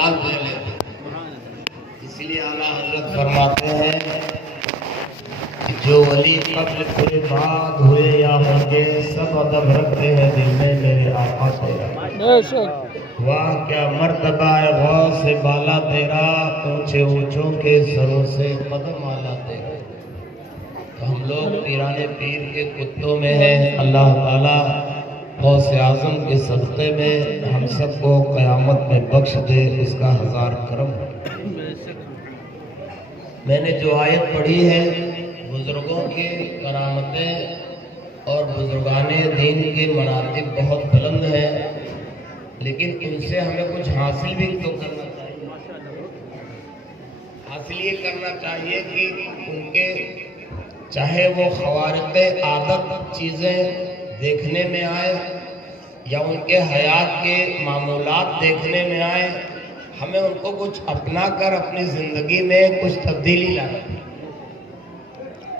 سال پہلے، اس لیے اعلیٰ حضرت فرماتے ہیں کہ جو ولی قبل کوئی بات ہوئے یا ہوگے سب ادب رکھتے ہیں دل میں میرے آقا تیرا، واہ کیا مرتبہ ہے غوث سے بالا تیرا، اونچے اونچوں کے سروں سے قدم آلا تیرا۔ تو ہم لوگ پیران پیر کے کتوں میں ہیں، اللہ تعالیٰ غوث اعظم کے صدقے میں ہم سب کو قیامت میں بخش دے، اس کا ہزار کرم ہے۔ میں نے جو آیت پڑھی ہے، بزرگوں کی کرامتیں اور بزرگان دین کے مراتب بہت بلند ہیں، لیکن ان سے ہمیں کچھ حاصل بھی تو کرنا چاہیے۔ حاصل یہ کرنا چاہیے کہ ان کے چاہے وہ خوارق عادت چیزیں دیکھنے میں آئے یا ان کے حیات کے معمولات دیکھنے میں آئے، ہمیں ان کو کچھ اپنا کر اپنی زندگی میں کچھ تبدیلی لانا ہے۔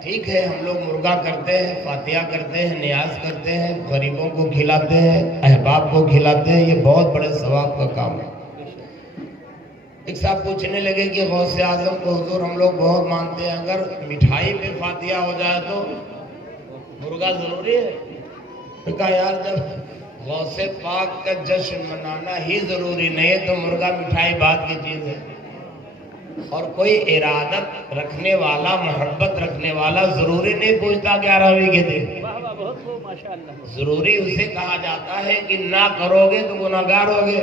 ٹھیک ہے، ہم لوگ مرغا کرتے ہیں، فاتحہ کرتے ہیں، نیاز کرتے ہیں، غریبوں کو کھلاتے ہیں، احباب کو کھلاتے ہیں، یہ بہت بڑے ثواب کا کام ہے۔ ایک صاحب پوچھنے لگے کہ غوث اعظم کو حضور ہم لوگ بہت مانتے ہیں، اگر مٹھائی پہ فاتحہ ہو جائے تو مرغا ضروری ہے؟ میں کہا یار جب غوث پاک کا جشن منانا ہی ضروری نہیں ہے تو مرغا مٹھائی بعد کی چیز ہے۔ اور کوئی ارادت رکھنے والا، محبت رکھنے والا ضروری نہیں پوچھتا 11ویں کے دن، ضروری اسے کہا جاتا ہے کہ نہ کرو گے تو گناہگار ہوگے۔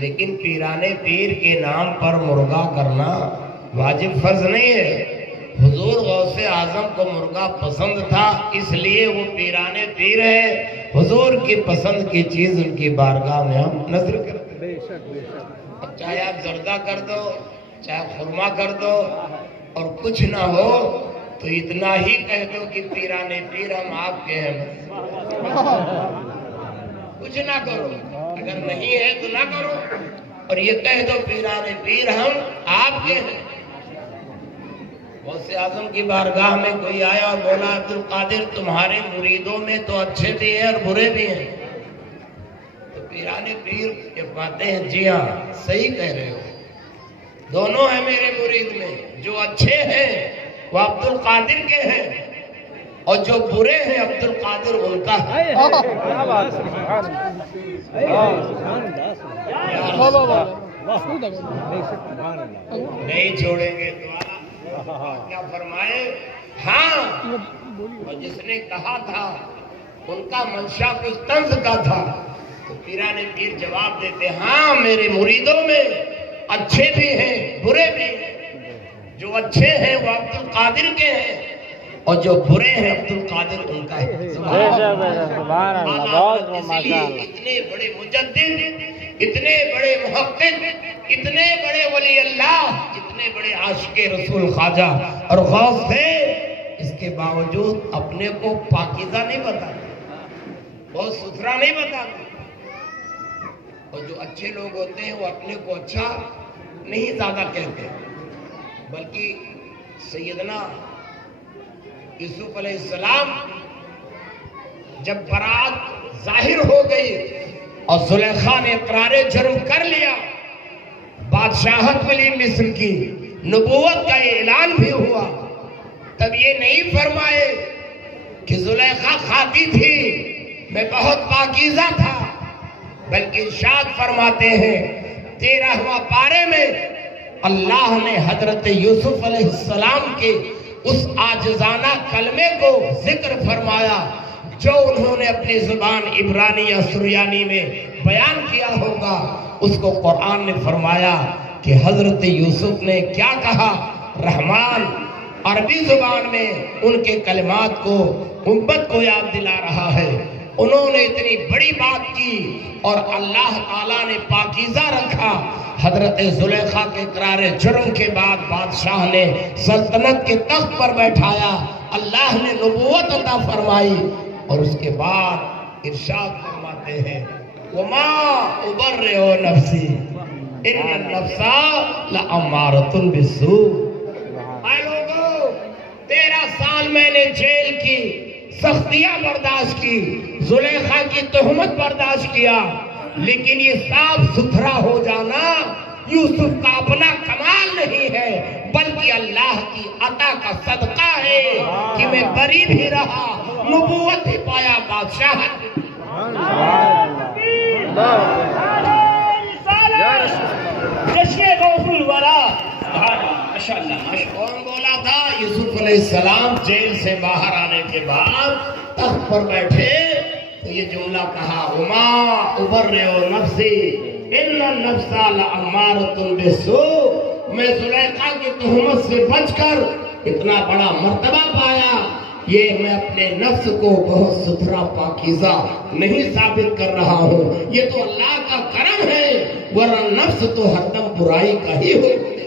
لیکن پیران پیر کے نام پر مرغا کرنا واجب فرض نہیں ہے۔ حضور غوث اعظم کو مرغا پسند تھا، اس لیے وہ پیران پیر ہے۔ حضور کی پسند کی چیز ان کی بارگاہ میں ہم نذر کرتے ہیں۔ اب چاہے آپ زردہ کر دو، چاہے خرما کر دو، اور کچھ نہ ہو تو اتنا ہی کہہ دو کہ پیران پیر ہم آپ کے ہیں۔ کچھ نہ کرو، اگر نہیں ہے تو نہ کرو، اور یہ کہہ دو پیران پیر ہم آپ کے ہیں۔ غوث اعظم کی بارگاہ میں کوئی آیا اور بولا عبد القادر تمہارے مریدوں میں تو اچھے بھی ہیں اور برے بھی ہیں۔ تو پیران پیر فرماتے ہیں جی ہاں صحیح کہہ رہے ہو، دونوں ہیں میرے مرید میں، جو اچھے ہیں وہ عبد القادر کے ہیں اور جو برے ہیں عبد القادر ان کا ہے۔ نہیں چھوڑیں گے کیا فرمائے؟ ہاں، اور جس نے کہا تھا ان کا منشا کچھ طنز کا تھا، تو پیران پیر جواب دیتے ہاں میرے مریدوں میں اچھے بھی ہیں برے بھی ہیں، جو اچھے ہیں وہ عبد القادر کے ہیں اور جو برے ہیں عبد القادر ان کا ہے۔ اتنے بڑے مجدد، اتنے بڑے محقق، اتنے بڑے ولی اللہ، اتنے بڑے عاشق رسول خواجہ اور غوث تھے، اس کے باوجود اپنے کو پاکیزہ نہیں بتاتے، بہت ستھرا نہیں بتاتے۔ اور جو اچھے لوگ ہوتے ہیں وہ اپنے کو اچھا نہیں زیادہ کہتے، بلکہ سیدنا یوسف علیہ السلام جب برات ظاہر ہو گئی اور زلیخا نے اقرار جرم کر لیا، بادشاہت ملی مصر کی، نبوت کا اعلان بھی ہوا، تب یہ نہیں فرمائے کہ زلیخا کھاتی تھی میں بہت پاکیزہ تھا، بلکہ ارشاد فرماتے ہیں 13واں پارے میں اللہ نے حضرت یوسف علیہ السلام کے اس عاجزانہ کلمے کو ذکر فرمایا جو انہوں نے اپنی زبان عبرانی یا سریانی میں بیان کیا ہوگا۔ اس کو قرآن نے فرمایا کہ حضرت یوسف نے کیا کہا، رحمان عربی زبان میں ان کے کلمات کو امت کو یاد دلا رہا ہے۔ انہوں نے اتنی بڑی بات کی اور اللہ تعالیٰ نے پاکیزہ رکھا۔ حضرت زلیخا کے اقرار جرم کے بعد بادشاہ نے سلطنت کے تخت پر بیٹھایا، اللہ نے نبوت عطا فرمائی، اور اس کے بعد ارشاد فرماتے ہیں وَمَا أُبَرِّئُ نَفْسِي إِنَّ النَّفْسَ لَأَمَّارَةٌ بِالسُّوءِ۔ اے لوگو 13 سال میں نے جیل کی سختیاں برداشت کی، زلیخا کی تہمت برداشت کیا، لیکن یہ صاف ستھرا ہو جانا یوسف کا اپنا کمال نہیں ہے، بلکہ اللہ کی عطا کا صدقہ ہے کہ میں بری بھی رہا، نبوت ہی پایا، بادشاہت کون بولا تھا؟ یوسف علیہ السلام جیل سے باہر آنے کے بعد تخت پر بیٹھے تو یہ جملہ کہا، وما ابرئ نفسی ان النفس لامارۃ بالسوء، میں زلیخا کی تہمت سے بچ کر اتنا بڑا مرتبہ پایا، یہ میں اپنے نفس کو بہت ستھرا پاکیزہ نہیں ثابت کر رہا ہوں، یہ تو اللہ کا کرم ہے، ورنہ نفس تو ہر دم برائی کا ہی حکم دیتا ہے۔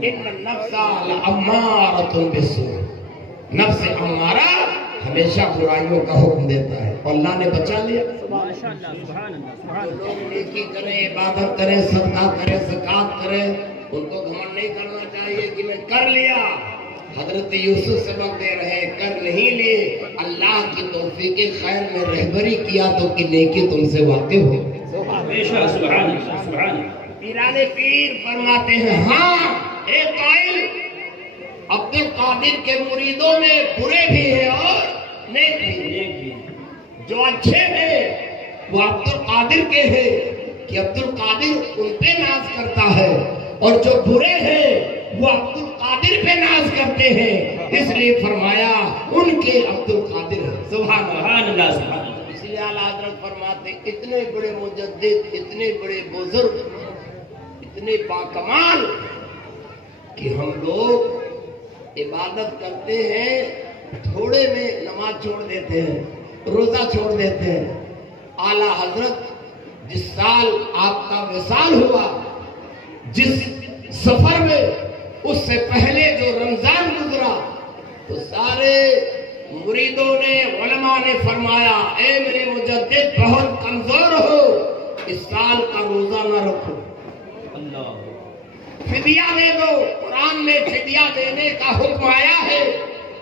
ان النفس لامارۃ بالسوء، نفس امارہ ہمیشہ برائیوں کا حکم دیتا ہے، اور اللہ نے بچا لیا۔ لوگ نیکی کریں، عبادت کریں، صدقہ کریں، زکات کریں، ان کو گھمنڈ نہیں کرنا چاہیے کہ میں کر لیا۔ حضرت یوسف سبق دے رہے، کر نہیں لیے، اللہ کی توفیق خیر میں رہبری کیا تو کہ نیکی تم سے واقع ہو۔ پیران پیر فرماتے ہیں، ہاں ایک قائل عبد القادر کے مریدوں میں برے بھی ہیں اور نیک بھی، جو اچھے ہیں وہ عبد القادر کے ہیں کہ عبد القادر ان پہ ناز کرتا ہے، اور جو برے ہیں وہ عبد القادر پہ ناز کرتے ہیں، اس لیے فرمایا ان کے عبد القادر ہیں۔ سبحان اللہ، سبحان اللہ۔ اس لیے اعلیٰ حضرت فرماتے ہیں، اتنے بڑے مجدد، اتنے بڑے بزرگ، اتنے باکمال کہ ہم لوگ عبادت کرتے ہیں، تھوڑے میں نماز چھوڑ دیتے ہیں، روزہ چھوڑ دیتے ہیں۔ اعلیٰ حضرت جس سال آپ کا وصال ہوا، جس سفر میں، اس سے پہلے جو رمضان گزرا، تو سارے مریدوں نے، علماء نے فرمایا، اے میرے مجدد بہت کمزور ہو، اس سال کا روزہ نہ رکھو، فدیہ دے دو۔ قرآن میں فدیہ دینے کا حکم آیا ہے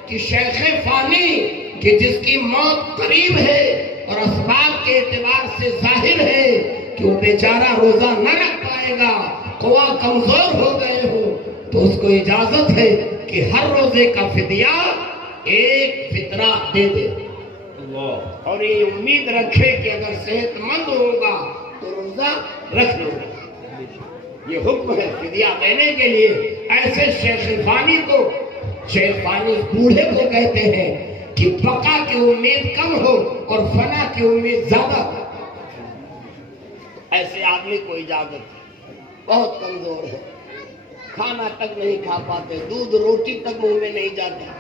کہ شیخ فانی کہ جس کی موت قریب ہے اور اسباب کے اعتبار سے ظاہر ہے کہ وہ بیچارہ روزہ نہ رکھ پائے گا، قوا کمزور ہو گئے ہو، تو اس کو اجازت ہے کہ ہر روزے کا فدیہ ایک فطرہ دے دے، اور یہ امید رکھے کہ اگر صحت مند ہوگا تو روزہ رکھ لو گا۔ یہ حکم ہے فدیہ دینے کے لیے۔ ایسے شیخ فانی کو، شیخ فانی بوڑھے کو کہتے ہیں کہ بقا کی امید کم ہو اور فنا کی امید زیادہ ہو، ایسے آدمی کو اجازت ہے۔ بہت کمزور ہے، کھانا تک نہیں کھا پاتے، دودھ روٹی تک منہ میں نہیں جاتا،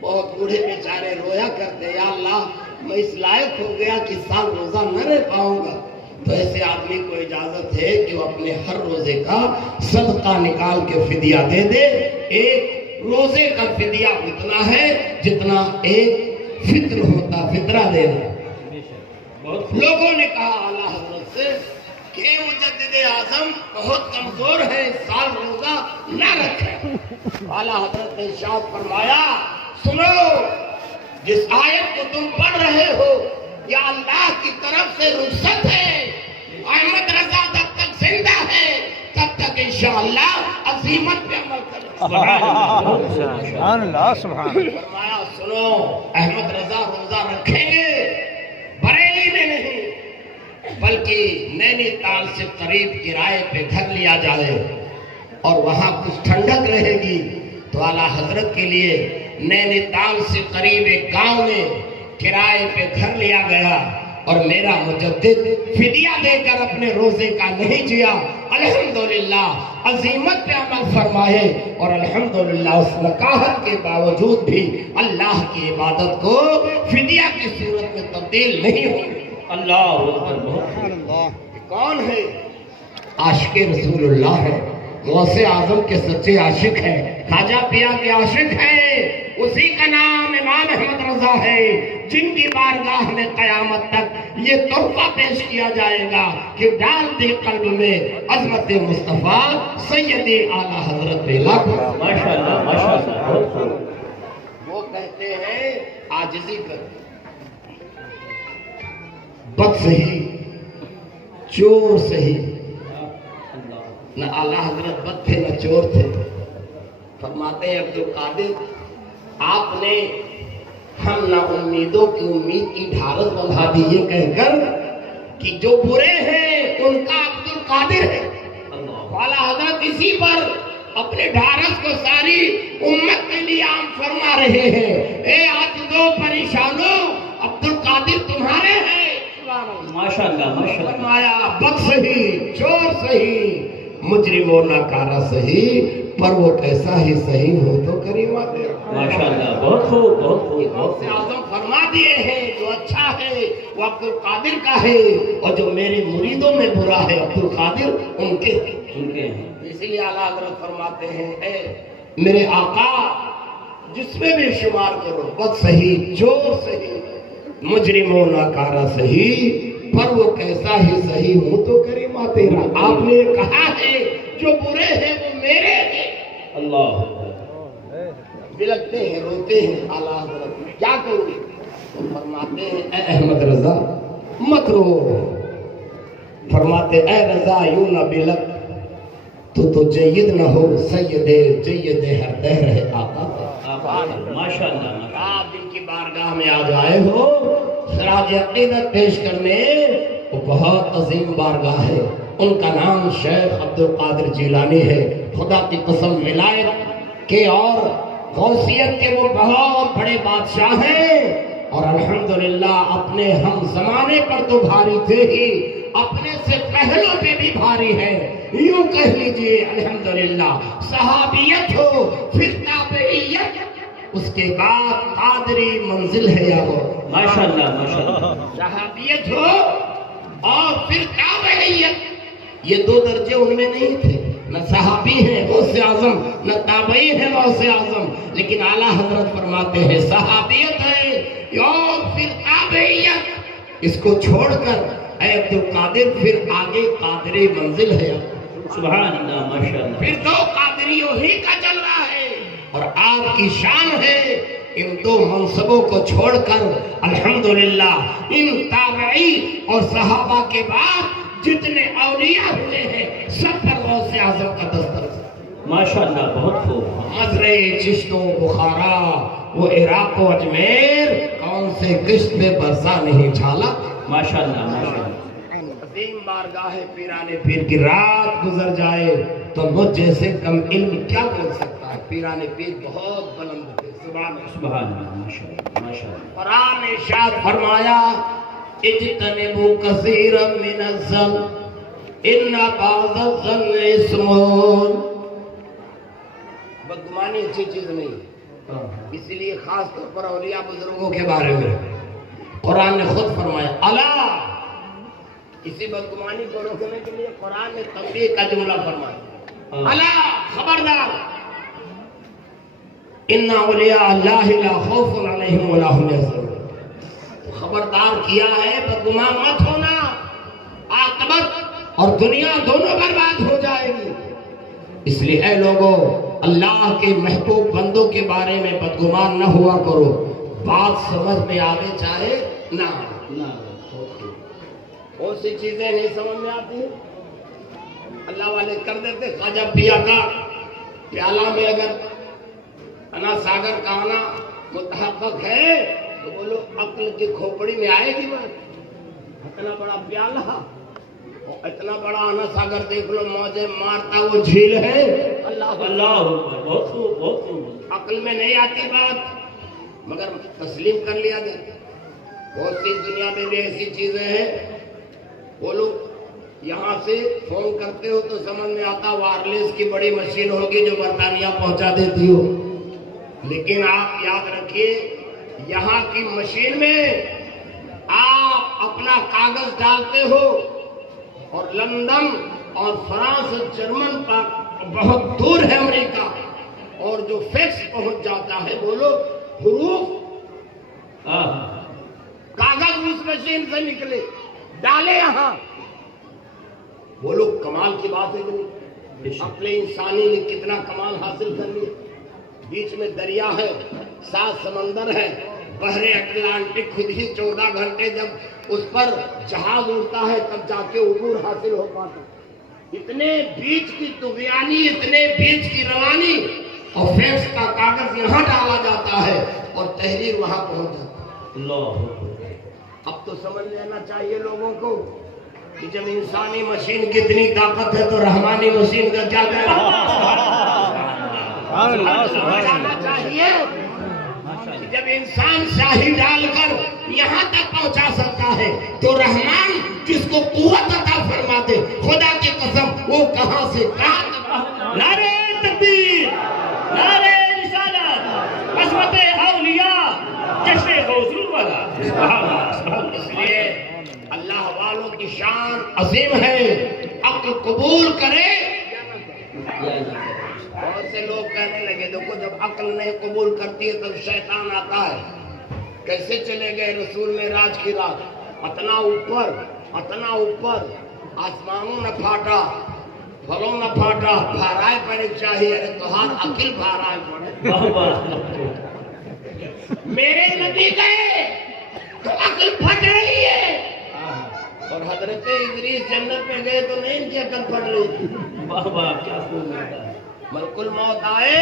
بہت بوڑھے بیچارے رویا کرتے، یا اللہ میں اس لائق ہو گیا کہ سال روزہ نہ رہ پاؤں گا، تو ایسے آدمی کو اجازت ہے کہ وہ اپنے ہر روزے کا صدقہ نکال کے فدیہ دے دے۔ ایک روزے کا فدیہ اتنا ہے جتنا ایک فطر ہوتا، فطرہ دینا۔ لوگوں نے کہا اعلیٰ حضرت سے کہ مجدد اعظم بہت کمزور ہے، سال روزہ نہ رکھے۔ اعلیٰ حضرت نے ارشاد فرمایا، سنو، جس آیت کو تم پڑھ رہے ہو یا اللہ کی طرف سے رخصت ہے، احمد رضا جب تک زندہ ہے تب تک انشاءاللہ عزیمت پہ عمل کرے۔ سبحان اللہ، سبحان اللہ۔ فرمایا سنو، احمد رضا روزہ رکھیں گے، بریلی میں نہیں بلکہ نینی تال سے قریب کرائے پہ گھر لیا جائے اور وہاں کچھ ٹھنڈک رہے گی، تو اعلیٰ حضرت کے لیے نینی تال سے قریب ایک گاؤں میں کرائے پہ گھر لیا گیا، اور میرا مجدد فدیہ دے کر اپنے روزے کا نہیں جیا، الحمدللہ عزیمت پہ عمل فرمائے، اور الحمدللہ اس نکاحت کے باوجود بھی اللہ کی عبادت کو فدیہ کی صورت میں تبدیل نہیں ہوئی۔ اللہ اکبر۔ کون ہے؟ عاشق رسول اللہ ہے، غوث اعظم کے سچے عاشق ہیں، خواجہ پیا کے عاشق ہیں، اسی کا نام امام احمد رضا ہے، جن کی بارگاہ میں قیامت تک یہ تحفہ پیش کیا جائے گا کہ ڈال دے قلب میں عظمت مصطفیٰ سیدی اعلیٰ حضرت لاکھوں۔ ماشاءاللہ ماشاءاللہ۔ وہ کہتے ہیں عاجزی کر، بد صحیح چور صحیح، نہ اعلیٰ حضرت بد تھے نہ چور تھے. فرماتے ہیں عبد القادر آپ نے ہم نا امیدوں کی امید کی ڈھارس بندھا دی یہ کہہ کر کہ جو برے ہیں ان کا عبد القادر ہے. اعلیٰ حضرت اسی پر اپنے ڈھارس کو ساری امت کے لیے عام فرما رہے ہیں. اے عاجزو پریشانو عبد القادر تمہارے ہیں. ماشاءاللہ ماشاءاللہ. فرمایا بد صحیح، چور صحیح، مجرم و ناکارہ صحیح، پر وہ کیسا ہی صحیح ہو تو کریم آتے. ماشاءاللہ بہت خوب بہت خوب. غوث اعظم فرما دیے ہیں جو اچھا ہے وہ عبد القادر کا ہے، اور جو میرے مریدوں میں برا ہے عبد القادر ان کے ہیں. اس لیے اعلیٰ حضرت فرماتے ہیں اے میرے آقا جس میں بھی شمار کرو، بد صحیح، چور صحیح، مجرم و ناکارہ صحیح، پر وہ کیسا ہی صحیح ہوں تو کریمہ تیرا. آپ نے کہا ہے جو برے ہیں وہ میرے ہیں. اللہ بلکتے ہیں، روتے ہیں. اعلیٰ حضرت کیا کروں؟ تو فرماتے ہیں اے احمد رضا مت رو. فرماتے اے رضا یوں نہ بلک تو جید نہ ہو، سید جید ہر دہر ہے آقا. ماشاءاللہ. آپ ان کی بارگاہ میں آج آئے ہو خراج عقیدت پیش کرنے. وہ بہت عظیم بارگاہ ہے. ان کا نام شیخ عبد القادر جیلانی ہے. خدا کی قسم ولایت کے اور غوثیت کے وہ بہت بڑے بادشاہ ہیں، اور الحمدللہ اپنے ہم زمانے پر تو بھاری تھے ہی، اپنے سے پہلوں پہ بھی بھاری ہے. یوں کہہ لیجئے الحمدللہ صحابیت ہو پھر تابعیت، اس کے بعد قادری منزل ہے یا وہ. ماشاءاللہ ماشاءاللہ. صحابیت ہو اور پھر تابعیت، یہ دو درجے ان میں نہیں تھے. نہ صحابی ہیں غوث اعظم، نہ تابعی ہیں غوث اعظم، لیکن اعلیٰ حضرت فرماتے ہیں صحابیت ہے اور پھر تابعیت. اس کو چھوڑ کر اے عبد القادر پھر آگے قادری منزل ہے. سبحان اللہ ماشاءاللہ. پھر دو قادریوں ہی کا چل رہا ہے، اور آپ کی شان ہے ان دو منصبوں کو چھوڑ کر الحمدللہ ان تابعی اور صحابہ کے بعد جتنے اولیاء ہوئے ہیں سب پر غوث اعظم کا دسترس. ماشاءاللہ بہت خوب. مزرے چشت و بخارا وہ عراق و اجمیر، کون سے قسط پہ برسا نہیں چھالا. ماشاءاللہ ماشاءاللہ. عظیم بارگاہ پیرانے پیر کی رات گزر جائے تو مجھ جیسے کم علم کیا بول سکتا ہے. پیرانے پیر بہت بلند تھے. سبحان اللہ سبحان اللہ ماشاءاللہ ماشاءاللہ. قرآن نے ارشاد فرمایا اجتنبوا کثیرا من الظن ان بعض الظن اسم. بدگمانی اچھی چیز نہیں ہے، اس لیے خاص طور پر اولیاء بزرگوں کے بارے میں قرآن نے خود فرمایا الا. اسی بدگمانی کو روکنے کے لیے قرآن نے تنبیہ کا جملہ فرمایا الا خبردار ان اولیاء اللہ لا خوف علیہم ولا هم یحزنون. خبردار کیا ہے بدگمان مت ہونا، عاقبت اور دنیا دونوں برباد ہو جائے گی. اس لیے اے لوگوں اللہ کے محبوب بندوں کے بارے میں بدگمان نہ ہوا کرو. بات سمجھ میں آگے چاہے نہ بہت سی چیزیں نہیں سمجھ میں آتی، اللہ والے کر دیتے. خواجہ پیا کا پیالہ میں اگر انا ساگر کا آنا متحقق ہے تو بولو عقل کی کھوپڑی میں آئے گی بات. اتنا بڑا پیالہ اور اتنا بڑا آنا ساگر دیکھ لو موجیں مارتا وہ جھیل ہے. اللہ اللہ بہت خوب بہت خوب. عقل میں نہیں آتی بات مگر تسلیم کر لیا جاتا. بہت سی دنیا میں بھی ایسی چیزیں ہیں، بولو یہاں سے فون کرتے ہو تو سمجھ میں آتا وائرلیس کی بڑی مشین ہوگی جو برطانیہ پہنچا دیتی ہو، لیکن آپ یاد رکھیے یہاں کی مشین میں آپ اپنا کاغذ ڈالتے ہو اور لندن اور فرانس جرمن پر بہت دور ہے امریکہ، اور جو فیکس پہنچ جاتا ہے بولو حروف کاغذ اس مشین سے نکلے ڈالے یہاں. بولو کمال کی بات ہے کہ نہیں؟ عقل انسانی نے کتنا کمال حاصل کر لیا. بیچ میں دریا ہے، 7 سمندر ہے، بحر اٹلانٹک خود ہی 14 گھنٹے جب اس پر جہاز اڑتا ہے تب جا کے عبور حاصل ہو پاتا. اتنے بیچ کی طغیانی، اتنے بیچ کی روانی، اور فیکس کا کاغذ یہاں ڈالا جاتا ہے اور تحریر وہاں پہنچ جاتا ہے. اللہ اب تو سمجھ لینا چاہیے لوگوں کو کہ جب انسانی مشین کی اتنی طاقت ہے تو رحمانی مشین کا کیا سمجھنا چاہیے کہ جب انسان شاہی ڈال کر یہاں تک پہنچا سکتا ہے تو رحمان جس کو قوت عطا فرما دے، خدا کی قسم وہ کہاں سے کہاں تک. نعرہ تکبیر، نعرہ رسالت، عظمت اولیاء، جشن حضور والا. سبحان اللہ، سبحان اللہ. اس لیے اللہ والوں کی شان عظیم ہے. عقل قبول کرے. بہت سے لوگ کہنے لگے دیکھو جب عقل نہیں قبول کرتی ہے تب شیطان آتا ہے. کیسے چلے گئے رسول میں راج کی رات؟ اتنا اوپر آسمانوں نہ پھاٹا، بھلوں نہ پھاٹا، بھارائے پڑے چاہیے. ارے تمہار عقل بھارائے پڑے. میرے نبی گئے تو عقل پھٹ رہی ہے، اور حضرت ادریس جنت میں گئے تو نہیں ان کی عقل پھٹ رہی تھی. کیا ملک الموت آئے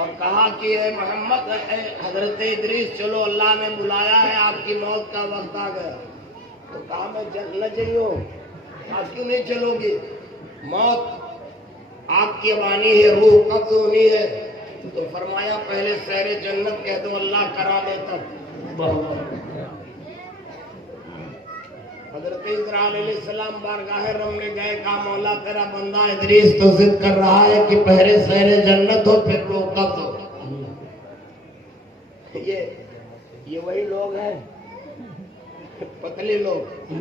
اور کہا کہ اے محمد، اے حضرت ادریس چلو اللہ نے بلایا ہے، آپ کی موت کا وقت آ گیا. تو کہا میں نہ چلو. آپ کیوں نہیں چلو گی؟ موت آپ کی وانی ہے، روح قبض ہونی ہے. تو فرمایا پہلے سیر جنت کہہ دو اللہ کرا دے تک. حضرت اسرائیل علیہ السلام بارگاہ رب میں گئے، کہا مولا تیرا بندہ ادریس تو ضد کر رہا ہے کہ پہلے سیر جنت ہو پھر روح قبض ہو. یہ وہی لوگ ہیں پتلے لوگ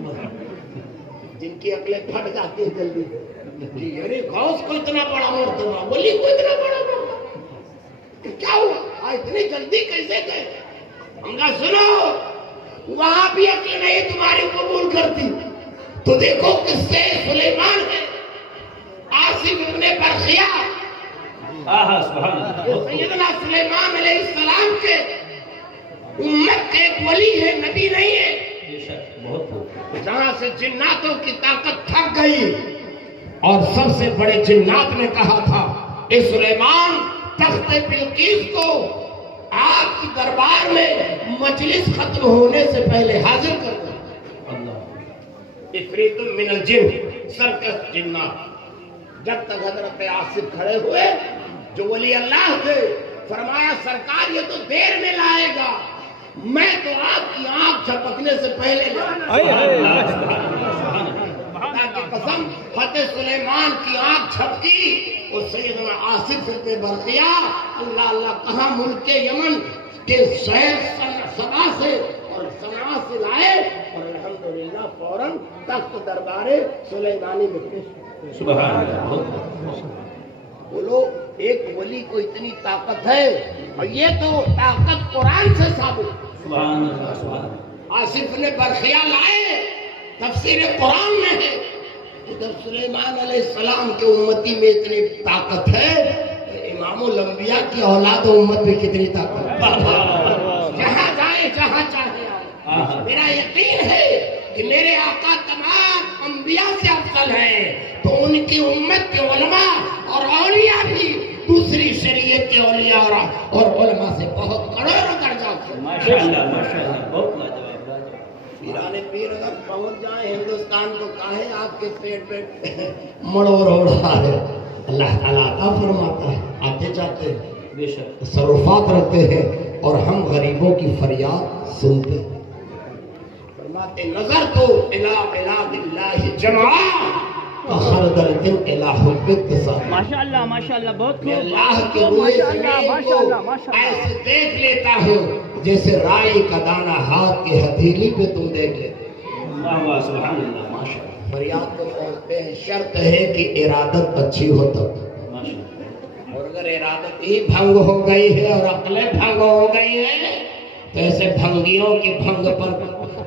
جن کی عقلیں پھٹ جاتی ہیں جلدی. ارے غوث کو اتنا بڑا مرتبہ، ولی کو اتنا بڑا مرتبہ، کیا ہوا اتنی جلدی کیسے گئے؟ ہم کہا سنو، وہاں بھی عقل نہیں تمہاری قبول کرتی. تو دیکھو کس سے سلیمان ہے، آصف ابن برخیا، سیدنا سلیمان علیہ السلام کے امت کے ایک ولی ہے، نبی نہیں ہے. جہاں سے جناتوں کی طاقت تھک گئی اور سب سے بڑے جنات نے کہا تھا اے سلیمان تخت بلقیس کو آپ کی دربار میں مجلس ختم ہونے سے پہلے حاضر کر دو. عفریت من الجن، سرکش جنات. جب تک حضرت آصف کھڑے ہوئے جو ولی اللہ تھے، فرمایا سرکار یہ تو دیر میں لائے گا، میں تو آپ کی آنکھ جھپکنے سے پہلے کی قسم حضرت سلیمان کی آنکھ جھپکی اور سیدنا آصف ابن برخیا اللہ اللہ کہاں ملک یمن کے شہر سنا سے اور صنعا سے لائے اور الحمدللہ فوراً تخت دربار سلیمانی میں پیش. سبحان اللہ. بولو ایک ولی کو اتنی طاقت ہے، اور یہ تو طاقت قرآن سے ثابت. سبحان اللہ، سبحان اللہ. آصف نے برخیا لائے، تفسیر قرآن میں ہے. جب سلیمان علیہ السلام کے امتی میں اتنی طاقت ہے تو امام الانبیاء کی اولاد و امت میں کتنی طاقت ہے. جہاں جائے جہاں چاہے آئے. میرا یقین ہے کہ میرے آقا تمام انبیاء سے افضل ہیں، تو ان کی امت کے علماء اور اولیاء بھی دوسری شریعت کے اولیاء اور علماء سے بہت کروڑوں درجہ سے. ماشاءاللہ، ماشاءاللہ، بہت لاجواب. پیران پیر اگر پہنچ جائیں ہندوستان تو کاہے آپ کے پیٹ پہ مڑور ہو رہا ہے. اللہ تعالیٰ عطا فرماتا ہے، آتے جاتے بے شک تصرفات رکھتے ہیں اور ہم غریبوں کی فریاد سنتے ہیں. فرماتے نظر تو الہ اللہ جمعہ خردل دل الہ حب اتصال. ماشاءاللہ، ماشاءاللہ، بہت میں اللہ کے روئے زمین کو ایسے دیکھ لیتا ہوں جیسے رائی کا دانہ ہاتھ کی ہتھیلی پہ تم دیکھ لیتے. سبحان اللہ، ماشاءاللہ. فریاد کو پہنچتے ہیں، شرط ہے کہ ارادت اچھی ہو تب. ماشاءاللہ. اور اگر ارادت ہی بھنگ ہو گئی ہے اور عقلیں بھنگ ہو گئی ہیں تو ایسے بھنگیوں کی بھنگ پر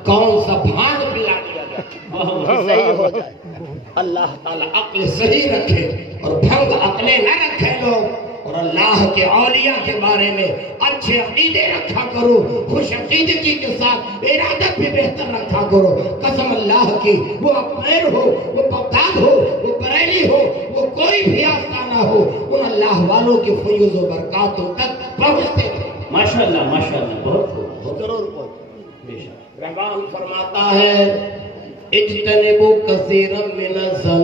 کون سا بھانگ پلا دیا جائے صحیح ہو جائے. اللہ تعالیٰ عقل صحیح رکھے اور بھنگ عقلیں نہ رکھے لوگ، اور اور اللہ کے اولیاء کے بارے میں اچھے عقیدے رکھا کرو، خوش عقیدگی کے ساتھ ارادت بھی بہتر رکھا کرو۔ قسم اللہ کی، وہ اپیر ہو، وہ بغداد ہو، وہ بریلی ہو، وہ کوئی بھی آستانہ ہو، ان اللہ والوں کی فیوز و برکاتوں تک پہنچتے تھے۔ ماشاءاللہ ماشاءاللہ، بہت خوب، ضرور بے شک۔ رحمان فرماتا ہے اجتنبوا کثیرا من الظن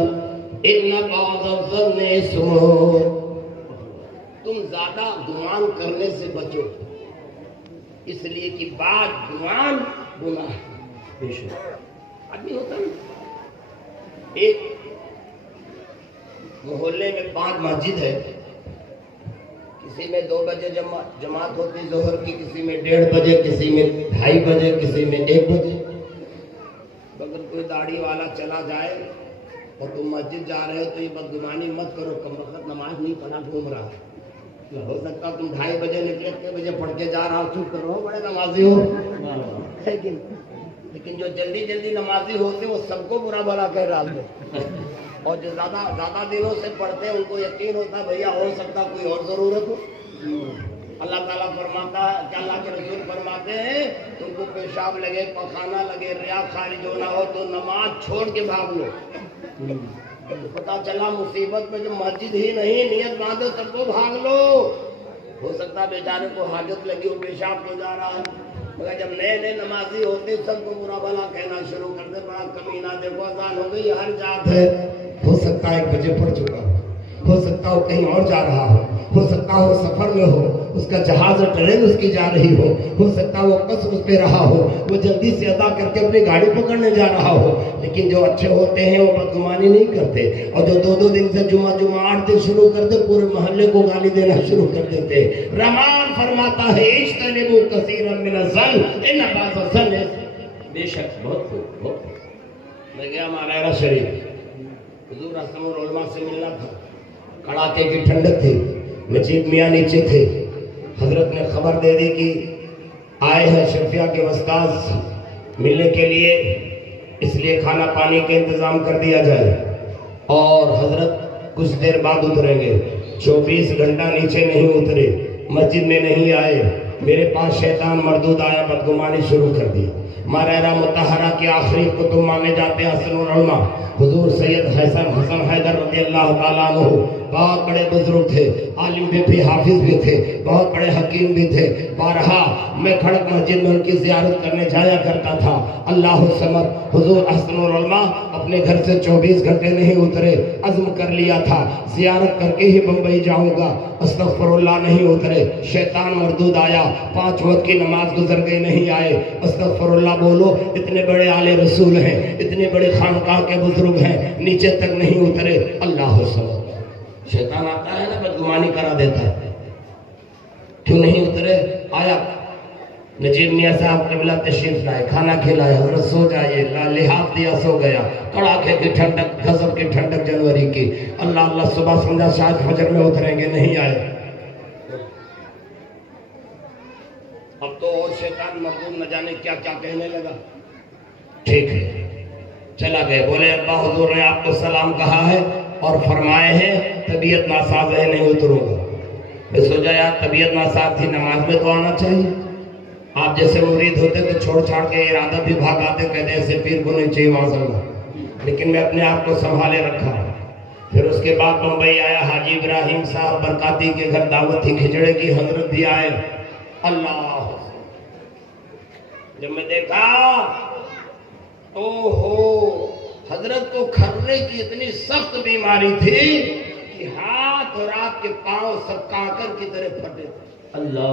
ان بعض الظن اسم، تم زیادہ گمان کرنے سے بچو، اس لیے کہ بعض گمان گناہ ہے۔ بے شک۔ آدمی ہوتا ہے ایک محلے میں 5 مسجد ہے، کسی میں 2 بجے جماعت ہوتی ظہر کی، کسی میں 1:30 بجے، کسی میں 2:30 بجے، کسی میں 1 بجے۔ اگر کوئی داڑھی والا چلا جائے اور تم مسجد جا رہے ہو تو یہ بدگمانی مت کرو، کم وقت نماز نہیں پڑھا گھوم رہا ہے۔ ہو سکتا تم 2:30 بجے نکلے، 3 بجے پڑھ کے جا رہا ہو، چپ کرو، بڑے نمازی ہو۔ لیکن جو جلدی جلدی نمازی ہوتے وہ سب کو برا بھلا کہہ ڈالتے، اور جو زیادہ دنوں سے پڑھتے ہیں ان کو یقین ہوتا بھیا ہو سکتا کوئی اور ضرورت ہو۔ اللہ تعالیٰ فرماتا ہے کہ اللہ کے رسول فرماتے ہیں تم کو پیشاب لگے، پخانہ لگے، ریا خارج ہونا ہو تو نماز چھوڑ کے بھاگ لو۔ پتا چلا مصیبت میں جو مسجد ہی نہیں نیت باندھو تب کو بھاگ لو۔ ہو سکتا بیچارے کو حاجت لگی ہو، پیشاب ہو جا رہا ہے، مگر جب نئے نمازی ہوتے سب کو برا بھلا کہنا شروع کر دے، بڑا کمینہ، دیکھو اذان ہو گئی، ہر جات ہے۔ ہو سکتا ہے 1 بجے پڑھ چکا ہو سکتا ہو کہیں اور جا رہا ہو سکتا ہو سفر میں ہو، اس کا جہاز اور ٹرین اس کی جا رہی ہو سکتا وہ قصر اس پہ رہا ہو، وہ جلدی سے ادا کر کے اپنی گاڑی پکڑنے جا رہا ہو۔ لیکن جو اچھے ہوتے ہیں وہ بدگمانی نہیں کرتے، اور جو 2 دن سے جمعہ 8 دن شروع کر دے پورے محلے کو گالی دینا شروع کر دیتے۔ رحمان فرماتا ہے اجتنبوا کثیرا من الظن ان بعض الظن، بے شک، بہت خوب، بہت خوب۔ میں گیا مالارا شریف، حضور اعظم العلماء سے ملنا تھا، کڑاکے کی ٹھنڈک تھی، مجید میاں نیچے تھے، حضرت نے خبر دے دی کہ آئے ہیں شفیع کے استاذ ملنے کے لیے، اس لیے کھانا پانی کے انتظام کر دیا جائے، اور حضرت کچھ دیر بعد اتریں گے۔ 24 گھنٹہ نیچے نہیں اترے، مسجد میں نہیں آئے، میرے پاس شیطان مردود آیا، بدگمانی شروع کر دی۔ مارہرہ مطہرہ کے آخری قطب مانے جاتے ہیں حسن العلماء حضور سید حسن حیدر رضی اللہ تعالیٰ عنہ، بہت بڑے بزرگ تھے، عالم بھی تھے، حافظ بھی تھے، بہت بڑے حکیم بھی تھے۔ بارہا میں کھڑک مسجد میں ان کی زیارت کرنے جایا کرتا تھا۔ اللہ الصمد حضور حسن العلماء اپنے گھر سے 24 گھنٹے نہیں اترے، عزم کر لیا تھا زیارت کر کے ہی بمبئی جاؤں گا، استغفر اللہ نہیں اترے، شیطان مردود آیا، 5 وقت کی نماز گزر گئی نہیں آئے، استغفر اللہ بولو، اتنے بڑے آلے رسول ہیں، اتنے بڑے خانقاہ کے بزرگ ہیں، نیچے تک نہیں اترے۔ اللہ الصمد شیطان آتا ہے نا بدگمانی کرا دیتا ہے، کیوں نہیں اترے؟ آیا نجیب میاں صاحب قبلہ تشریف لائے، کھانا کھلائے، حضرت سو جائیے، لحاظ دیا، سو گیا، کڑاکے کی ٹھنڈک، غضب کی ٹھنڈک جنوری کی، اللہ اللہ صبح سمجھا شاید فجر میں اتریں گے، نہیں آئے۔ اب تو اور شیطان مردود نہ جانے کیا کیا کہنے لگا۔ ٹھیک ہے چلا گئے، بولے ابا حضور نے آپ کو سلام کہا ہے اور فرمائے ہیں طبیعت ناساز ہے نہیں اتروں گا۔ میں سوچا یار طبیعت ناساز تھی، نماز میں تو آنا چاہیے، آپ جیسے مرید ہوتے تو چھوڑ چھاڑ کے ارادہ بھی بھاگ آتے، کہتے ایسے پیر کو نہیں چاہیے معاذ اللہ، لیکن میں اپنے آپ کو سنبھالے رکھا۔ پھر اس کے بعد بمبئی آیا، حاجی ابراہیم صاحب برکاتی کے گھر دعوت تھی کھچڑے کی، حضرت بھی آئے۔ اللہ جب میں دیکھا حضرت کو کھرنے کی اتنی سخت بیماری تھی کہ ہاتھ اور آپ کے پاؤں سب کانکر کی طرح پھٹے تھے، اللہ،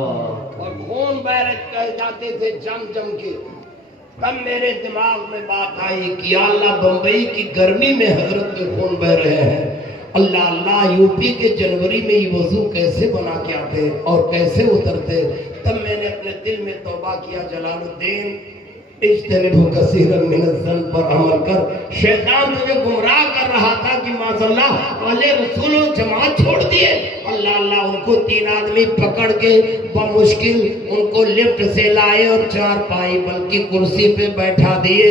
اور خون بہ کہہ جاتے تھے جم کے۔ تب میرے دماغ میں بات آئی کہ یا اللہ بمبئی کی گرمی میں حضرت کے خون بہ رہے ہیں، اللہ اللہ یو پی کے جنوری میں یہ وضو کیسے بنا کے آتے اور کیسے اترتے۔ تب میں نے اپنے دل میں توبہ کیا، جلال الدین اجتنبوا کثیرا من الظن پر عمل کر۔ شیطان تجھے گمراہ کر رہا تھا کہ معاذاللہ والے رسولوں جماعت چھوڑ دیے، اللہ اللہ ان کو 3 آدمی پکڑ کے بمشکل ان کو لفٹ سے لائے اور 4 پائی بلکہ کرسی پہ بیٹھا دیے،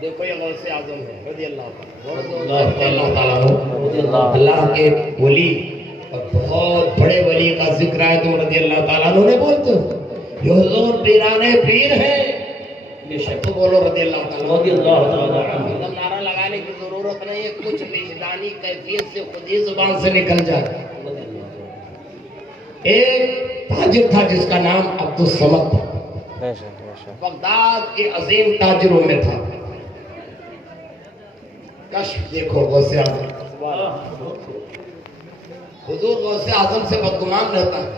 دیکھو یہ غوث اعظم ہے رضی اللہ تعالیٰ عنہ، اللہ کے ولی اور بہت بڑے ولی کا ذکر ہے تم رضی اللہ تعالیٰ عنہ نے بولتے ہو، یہ حضور پیرانے پیر ہیں، یہ شک بولو رضی اللہ تعالیٰ عنہ۔ نعرہ لگانے کی ضرورت نہیں ہے، کچھ وجدانی کیفیت سے خود ہی زبان سے نکل جائے۔ ایک تاجر تھا جس کا نام عبدالصمد تھا، بغداد کے عظیم تاجروں میں تھا۔ کشف دیکھو غوث اعظم، حضور غوث اعظم سے بدگمان رہتا ہے،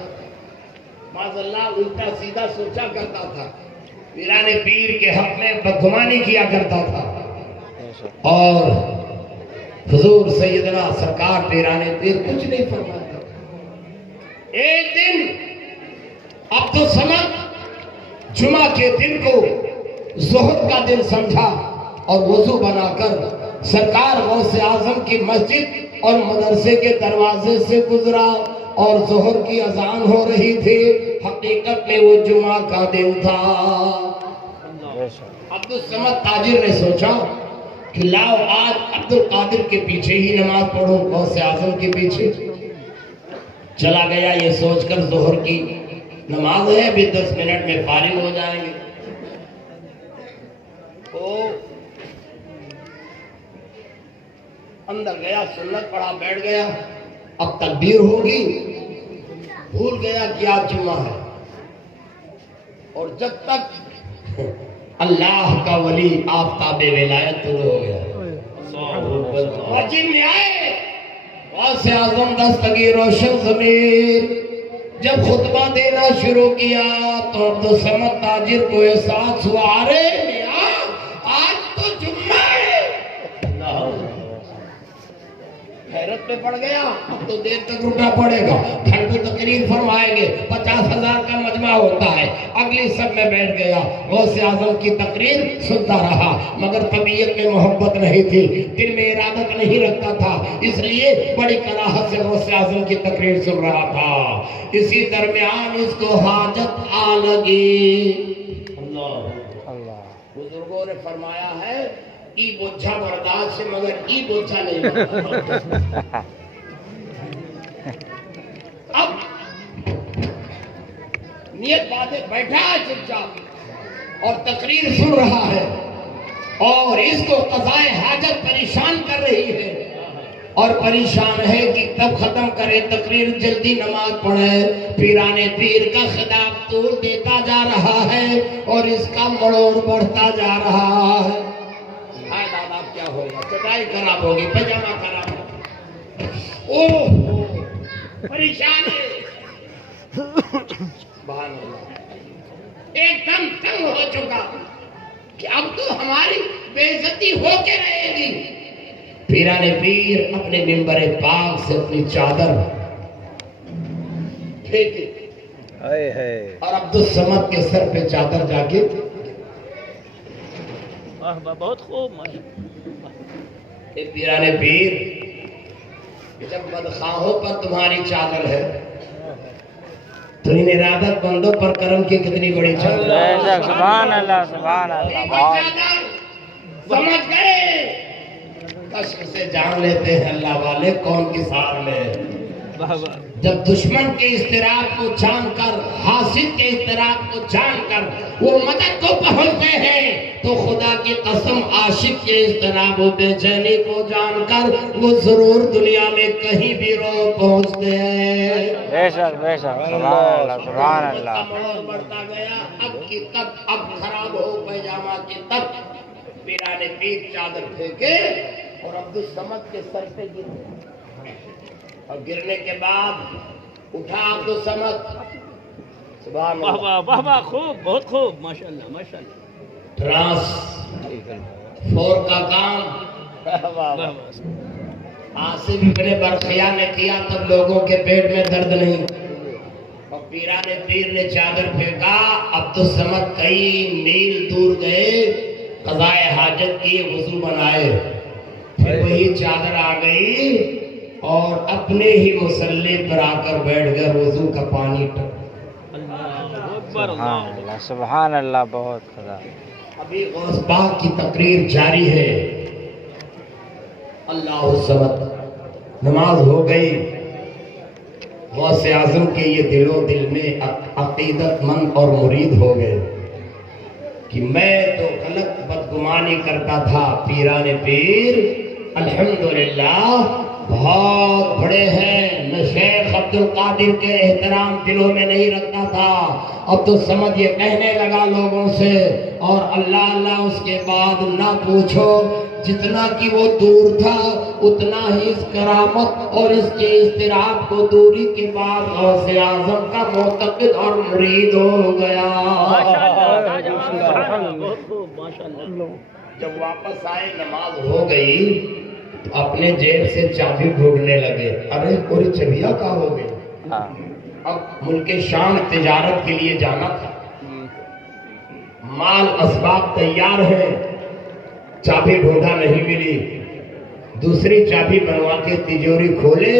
معاذ اللہ الٹا سیدھا سوچا کرتا تھا، پیرانے پیر کے حق میں بدگمانی کیا کرتا تھا، اور حضور سیدنا سرکار پیرانے پیر کچھ نہیں فرماتا۔ ایک دن عبدالصمد جمعہ کے دن کو ظہر کا دن سمجھا اور وضو بنا کر سرکار غوث اعظم کی مسجد اور مدرسے کے دروازے سے گزرا، اور ظہر کی اذان ہو رہی تھی، حقیقت میں وہ جمعہ کا دن تھا۔ عبدالصمد تاجر نے سوچا کہ لاؤ آج عبدالقادر کے پیچھے ہی نماز پڑھوں، غوث اعظم کے پیچھے۔ چلا گیا یہ سوچ کر ظہر کی نماز ہے، ابھی 10 منٹ میں فارغ ہو جائیں گے۔ تو اندر گیا، سنت پڑھا، بیٹھ گیا، اب تکبیر ہوگی، بھول گیا کہ آج جمعہ ہے، اور جب تک اللہ کا ولی آفتاب ولایت طلوع ہو گیا، مسجد میں آئے غوث اعظم دستگیر روشن ضمیر، جب خطبہ دینا شروع کیا تو عبدالصمد تاجر کو احساس ہوا، ارے میاں آج تو جمعہ ہے۔ حیرت میں پڑ گیا، اب تو دیر تک رکنا پڑے گا، گھنٹوں تقریر فرمائیں گے، 50,000 کا مجمع ہوتا ہے۔ اگلی سب میں بیٹھ گیا، غوث اعظم کی تقریر سنتا رہا، مگر طبیعت میں محبت نہیں تھی، دل میں ارادت نہیں رکھتا تھا، اس لیے بڑی کراہت سے غوث اعظم کی تقریر سن رہا تھا۔ اسی درمیان اس کو حاجت آ لگی۔ بزرگوں نے فرمایا ہے ای بوجھا برداشت سے، مگر ای بوجھا نہیں برداشت۔ اب نیت باتیں بیٹھا ہے چپ چاپ اور تقریر سن رہا ہے، اور اس کو قضائے حاجت پریشان کر رہی ہے، اور پریشان ہے کہ تب ختم کرے تقریر، جلدی نماز پڑھے۔ پیرانے پیر کا خطاب طول دیتا جا رہا ہے اور اس کا مڑوڑ بڑھتا جا رہا ہے۔ ہائے دادا کیا ہوگا، چٹائی خراب ہوگی، پجامہ خراب ہوگا، اوہ پریشان ہے، سبحان اللہ، ایک دم تنگ ہو چکا کہ اب تو ہماری بے عزتی ہو کے رہے گی۔ پیرانے پیر اپنے منبر پاک سے اپنی چادر پھینکی اور عبدالصمد کے سر پہ چادر جا کے، بہت خوب، اے پیرانے پیر، جب بدخواہوں پر تمہاری چادر ہے تو ان ارادت بندوں پر کرم کی کتنی بڑی چادر ہے۔ سبحان اللہ، سبحان اللہ۔ سمجھ گئے، کشف سے جان لیتے ہیں اللہ والے کون کی سار میں۔ جب دشمن کے اضطراب کو جان کر، حاسد کے اضطراب کو جان کر وہ مدد کو پہنچتے ہیں، تو خدا کی قسم عاشق کے اضطراب و بے چینی کو جان کر وہ ضرور دنیا میں کہیں بھی رو پہنچتے ہیں۔ بے شک، بے شک، سبحان اللہ، سبحان اللہ۔ بڑھتا گیا، اب کی تب، اب خراب ہو پیجامہ کی تب، پیرانے پیر چادر پھینکے اور عبدالصمد کے سر پہ گر، اور گرنے کے بعد اٹھا عبدالصمد، سبحان اللہ، واہ واہ واہ، خوب، بہت خوب، ماشاءاللہ ماشاءاللہ۔ ٹرانسفور کا کام آصف ابن برقیہ نے کیا، تب لوگوں کے پیٹ میں درد نہیں، اور پیرانے پیر نے چادر پھینکا، عبدالصمد کئی میل دور گئے، قضائے حاجت کی، وضو بنائے، پھر وہی چادر آ گئی اور اپنے ہی مصلی پر آ کر بیٹھ گئے، وضو کا پانی ٹپ۔ سبحان اللہ، سبحان اللہ، بہت خدا۔ ابھی غوث پاک کی تقریر جاری ہے. اللہ الصمد. نماز ہو گئی. غوث اعظم کے یہ دل و دل میں عقیدت مند اور مرید ہو گئے کہ میں تو غلط بدگمانی کرتا تھا. پیران پیر الحمدللہ بہت بڑے ہیں. میں شیخ عبد القادر کے احترام دلوں میں نہیں رکھتا تھا. عبد الصمد یہ کہنے لگا لوگوں سے, اور اللہ اللہ اس کے بعد نہ پوچھو, جتنا کہ وہ دور تھا اتنا ہی اس کرامت اور اس کے اضطراب کو دوری کے بعد غوث اعظم کا معتقد اور مرید ہو گیا. جب واپس آئے نماز ہو گئی تو اپنے جیب سے چابی ڈھونڈنے لگے. ارے پوری چبیا کہاں ہو گئی. اب ملک شام تجارت کے لیے جانا تھا, مال اسباب تیار ہیں, چابی ڈھونڈا نہیں ملی. دوسری چابی بنوا کے تجوری کھولے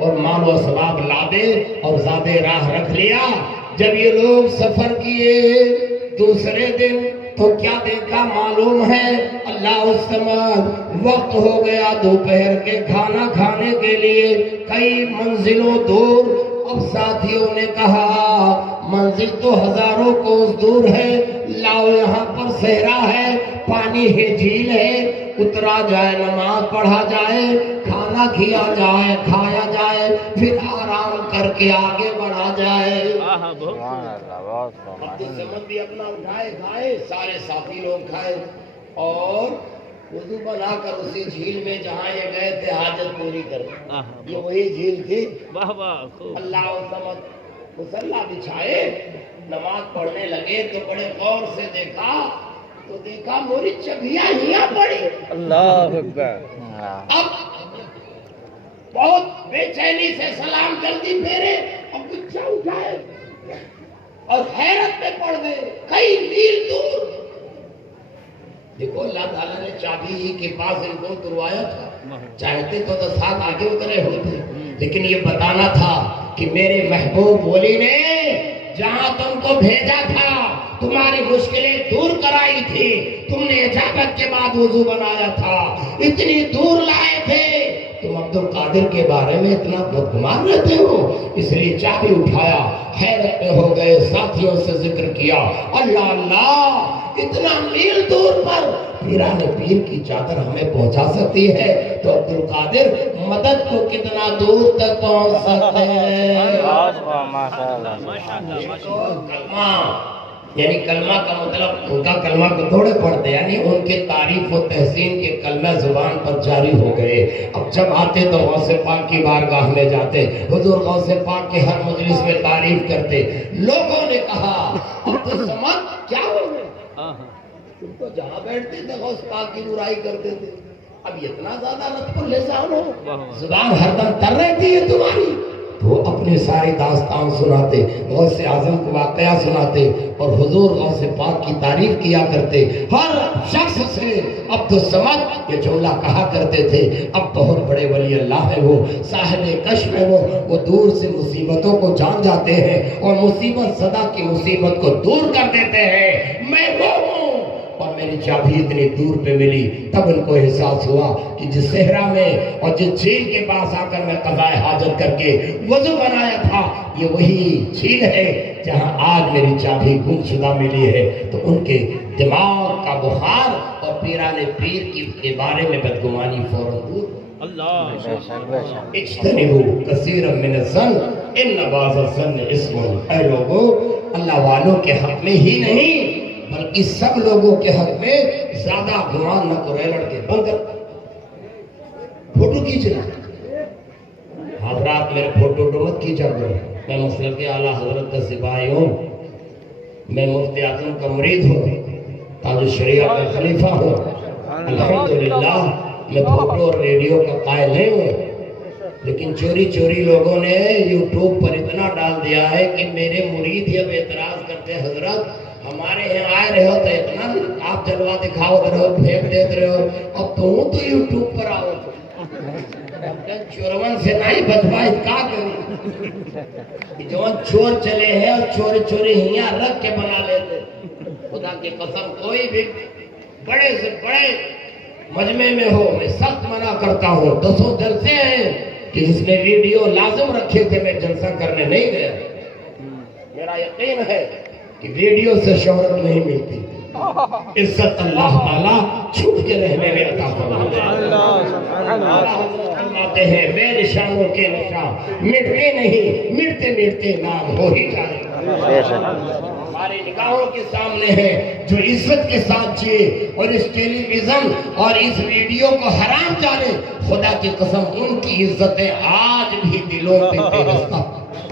اور مال و اسباب لادے اور زادے راہ رکھ لیا. جب یہ لوگ سفر کیے دوسرے دن تو کیا دیکھا معلوم ہے؟ اللہ الصمد. وقت ہو گیا دوپہر کے کھانا کھانے کے لیے, کئی منزلوں دور. اب ساتھیوں نے کہا منزل تو ہزاروں کوس دور ہے, لاؤ یہاں پر صحرا ہے, پانی ہے, جھیل ہے, اترا جائے, نماز پڑھا جائے, کھانا کھیا جائے, کھایا جائے, پھر آرام کر کے آگے بڑھا جائے. عبد الصمد بھی اپنا اٹھائے, کھائے, سارے ساتھی لوگ کھائے اور وضو بنا کر اسی جھیل میں جہاں یہ گئے تھے حاجت پوری کر. یہ وہی جھیل تھی. اللہ الصمد مصلی بچھائے, نماز پڑھنے لگے تو بڑے غور سے دیکھا موری چبیاں ہیاں پڑی. اللہ اکبر. اب بہت بے چینی سے سلام جلدی پھیرے اور بچھا اٹھائے اور حیرت میں پڑ گئے کئی میل دور. دیکھو اللہ تعالیٰ نے چابی ہی کے پاس ان کو اتروایا تھا. چاہتے تو 10 ہاتھ آگے اترے ہوتے, لیکن یہ بتانا تھا کہ میرے محبوب ولی نے جہاں تم کو بھیجا تھا تمہاری مشکلیں دور کرائی تھی. تم نے اجابت کے بعد وضو بنایا تھا, اتنی دور لائے تھے. تم عبد القادر کے بارے میں اتنا بدگمان رہتے ہو, اس لیے چابی اٹھایا, حیرت میں ہو گئے, ساتھیوں سے ذکر کیا اللہ اللہ, اتنا میل دور پر پیران پیر کی چادر ہمیں پہنچا سکتی ہے تو عبد القادر مدد کو کتنا دور تک پہنچ سکتے ہیں. یعنی کلمہ کا مطلب ان کا کلمہ کو تھوڑے پڑھتے, یعنی ان کے تعریف و تحسین کے کلمہ زبان پر جاری ہو گئے. اب جب آتے تو غوث پاک کی بارگاہ میں جاتے, حضور غوث پاک کے ہر مجلس میں تعریف کرتے. لوگوں نے کہا عبد الصمد کیا ہو گئے, تم تو جہاں بیٹھتے تھے غوث پاک کی برائی کرتے تھے, اب اتنا زیادہ لطف اللسان ہو, زبان ہر دم تر رہتی ہے تمہاری. وہ اپنی ساری داستان سناتے, غوث اعظم کو واقعہ سناتے اور حضور غوث پاک کی تعریف کیا کرتے. ہر شخص سے عبد الصمد یہ جملہ کہا کرتے تھے, اب بہت بڑے ولی اللہ ہے, وہ صاحب کشف ہے, وہ دور سے مصیبتوں کو جان جاتے ہیں اور مصیبت زدہ کی مصیبت کو دور کر دیتے ہیں. میں وہ ہوں اور میری چابی اتنی دور پہ ملی. تب ان کو احساس ہوا کہ جس صحرا میں اور جس جھیل کے پاس آ کر میں قضاء حاجت کر کے وضو بنایا تھا, یہ وہی جھیل ہے جہاں آج میری چابی گم شدہ ملی ہے. تو ان کے دماغ کا بخار اور پیران پیر کے بارے میں بدگمانی فوراً دور. اجتنبوا کثیرا من الظن ان بعض الظن اسم. اے لوگوں, اللہ والوں کے حق میں ہی نہیں بلکہ سب لوگوں کے حق میں زیادہ گمان نہ کرو. لڑکے بند کر, فوٹو کھینچنا. حضرات میرے فوٹو مت کھینچا کرو. میں مسلک کے اعلیٰ حضرت کا سپاہی ہوں, میں مفتی اعظم کا مرید ہوں, تاج الشریعہ کا خلیفہ ہوں. الحمدللہ میں فوٹو اور ویڈیو کا قائل نہیں ہوں, لیکن چوری چوری لوگوں نے یوٹیوب پر اتنا ڈال دیا ہے کہ میرے مرید ہی اب اعتراض کرتے ہیں, حضرت ہمارے یہاں آئے رہے ہو تو اتنا آپ جلوہ دکھاؤ رہے ہو, پھینک دیتے رہے ہو, اب تو یوٹیوب پر آؤ. چورون سے نہیں بچوا کا کریں, جو چور چلے ہیں اور چوری چوری ہیاں رکھ کے بنا لیتے. خدا خدا کی قسم کوئی بھی بڑے سے بڑے مجمع میں ہو میں سخت منع کرتا ہوں. 200 جلسے ہیں کہ جس نے ویڈیو لازم رکھے تھے میں جلسہ کرنے نہیں گیا. میرا یقین ہے کہ ویڈیو سے شہرت نہیں ملتی, عزت اللہ تعالیٰ چھپ کے رہنے میں عطا فرماتے ہیں. بے نشانوں کے نشان مٹتے نہیں, مٹتے مٹتے نام ہو ہی جائے. ہماری نگاہوں کے سامنے ہے جو عزت کے ساتھ جیے اور اس ٹیلی ویژن اور اس ویڈیو کو حرام جانے. خدا کی قسم ان کی عزتیں آج بھی دلوں پہ پیوستہ.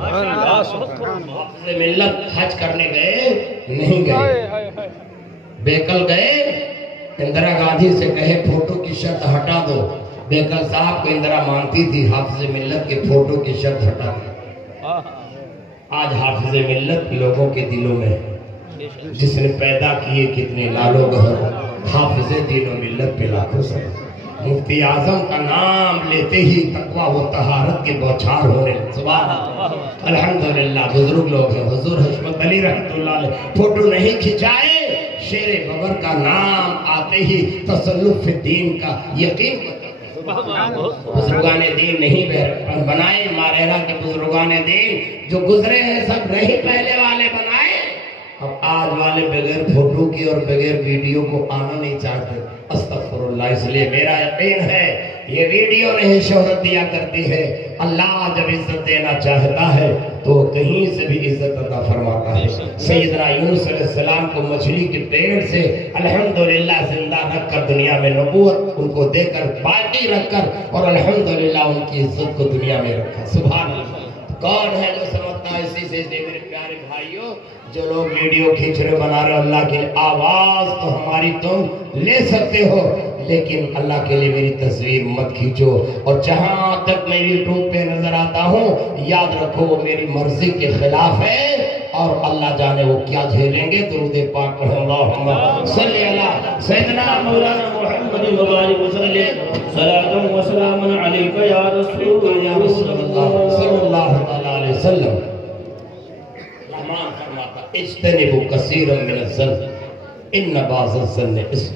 حافظ ملت حج کرنے گئے نہیں گئے, بیکل گئے, اندرا گاندھی سے کہے فوٹو کی شرط ہٹا دو. بیکل صاحب کو اندرا مانتی تھی, حافظ ملت کے فوٹو کی شرط ہٹا دو. آج حافظ ملت لوگوں کے دلوں میں جس نے پیدا کیے کتنے لالو گہر, حافظ دین و ملت پہ لاکھوں سر. مفتی اعظم کا نام لیتے ہی تقویٰ و طہارت کے بوچھار ہونے. سبحان اللہ, الحمدللہ. بزرگ لوگ ہیں, حضور حشمت علی رحمۃ اللہ علیہ فوٹو نہیں کھچائے, شیر ببر کا نام آتے ہی تسلف دین کا یقین بزرگان دین نہیں بنائے. ماریرا کے بزرگان دین جو گزرے ہیں سب نہیں پہلے والے بنائے. اب آج والے بغیر فوٹو کی اور بغیر ویڈیو کو آنا نہیں چاہتے. استغفر اللہ. اس لیے میرا یقین ہے یہ ویڈیو نہیں شہرت دیا کرتی ہے. اللہ جب عزت دینا چاہتا ہے تو کہیں سے بھی عزت عطا فرماتا ہے. سیدنا یونس علیہ السلام کو مچھلی کے پیٹ سے الحمدللہ زندہ رکھ کر دنیا میں نبوت ان کو دے کر باقی رکھ کر اور الحمدللہ ان کی عزت کو دنیا میں رکھا. سبحان اللہ. کون ہے جو سمجھتا ہے اسی سے میرے پیارے بھائیوں جو لوگ ویڈیو کھینچ رہے بنا رہے اللہ کے لیے, آواز تو ہماری تم لے سکتے ہو لیکن اللہ کے لیے میری تصویر مت کھینچو. اور جہاں تک میں یوٹیوب پہ نظر آتا ہوں یاد رکھو وہ میری مرضی کے خلاف ہے اور اللہ جانے وہ کیا جھیلیں گے. درود پاک پڑھو. اللہم صلی علی سیدنا مولانا محمد مبارک وسلم صلاۃ و سلام علیک یا رسول اللہ صلی اللہ علیہ وسلم. رحمان فرماتا اجتنبوا کثیرا من الظن ان بعض الظن اسم.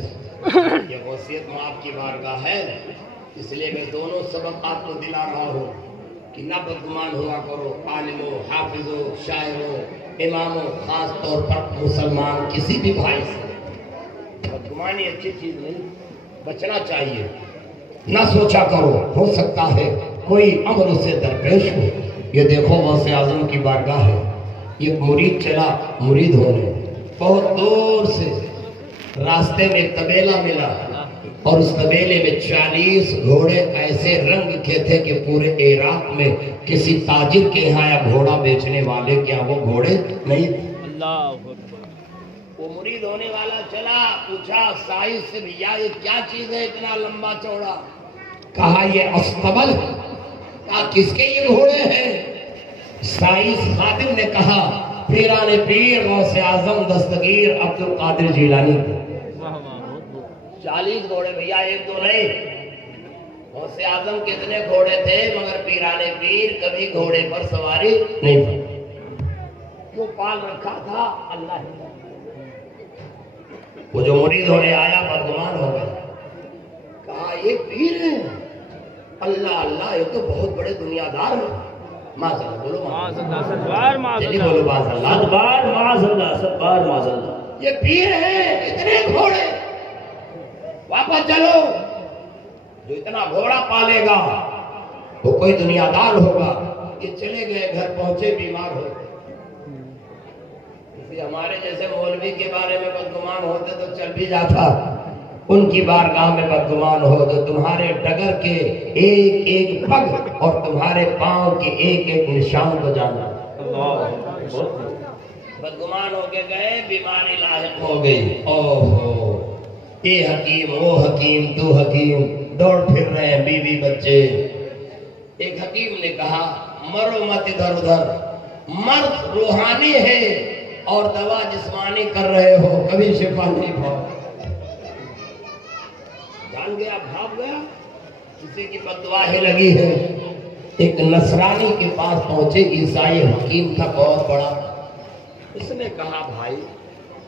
یہ وصیت میں آپ کی بارگاہ ہے, اس لیے میں دونوں سبق آپ کو دلا رہا ہوں کہ نہ بدگمان ہوا کرو عالموں, حافظوں, شاعروں, اماموں, خاص طور پر مسلمان کسی بھی بھائی سے. بدگمانی اچھی چیز نہیں, بچنا چاہیے. نہ سوچا کرو ہو سکتا ہے کوئی امر اس سے درپیش ہو. یہ دیکھو غوث اعظم کی بارگاہ ہے, ایک مرید چلا مرید ہونے, بہت دور سے راستے میں ایک طبیلہ ملا اور اس طبیلے میں 40 گھوڑے ایسے رنگ کے تھے کہ پورے عراق میں کسی تاجر کے یہاں یا گھوڑا بیچنے والے کیا وہ گھوڑے نہیں تھے. وہ مرید ہونے والا چلا, پوچھا سائز سے بھیا یہ کیا چیز ہے اتنا لمبا چوڑا؟ کہا یہ استبل. کہا کس کے یہ گھوڑے ہیں؟ سائز خادم نے کہا پیران پیر غوث اعظم دستگیر عبد القادر جیلانی. 40 گھوڑے بھیا, ایک دو نہیں. غوث اعظم کتنے گھوڑے تھے مگر پیران پیر کبھی گھوڑے پر سواری نہیں تھی. کیوں پال رکھا تھا اللہ ہی. وہ جو مرید ہونے آیا بدگمان ہو گیا, کہا یہ پیر ہے. اللہ اللہ یہ تو بہت بڑے دنیا دار ہیں. معاذ اللہ بولو, معاذ اللہ بولو, معاذ اللہ بار معاذ اللہ سب بار معاذ اللہ. یہ پیر ہے اتنے گھوڑے, واپس چلو. جو اتنا گھوڑا پالے گا وہ کوئی دنیا دار ہوگا. یہ چلے گئے, گھر پہنچے بیمار ہو. ہمارے جیسے مولوی کے بارے میں بدگمان ہوتے تو چل بھی جاتا, ان کی بارگاہ میں بدگمان ہو تو تمہارے ڈگر کے ایک ایک پگ اور تمہارے پاؤں کے ایک ایک نشان کو جانا. بدگمان ہو کے گئے, بیماری لاحق ہو گئی. اوہو یہ حکیم وہ حکیم تو حکیم, دوڑ پھر رہے ہیں بیوی بچے. ایک حکیم نے کہا مرو مت ادھر ادھر, مرض روحانی ہے اور دوا جسمانی کر رہے ہو, کبھی شفا نہیں پاؤ. جان گیا, بھاگ گیا, کسی کی بددعا ہی لگی ہے. ایک نصرانی کے پاس پہنچے, عیسائی حکیم تھا بہت بڑا. اس نے کہا بھائی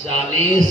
40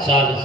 40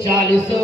40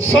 100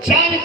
40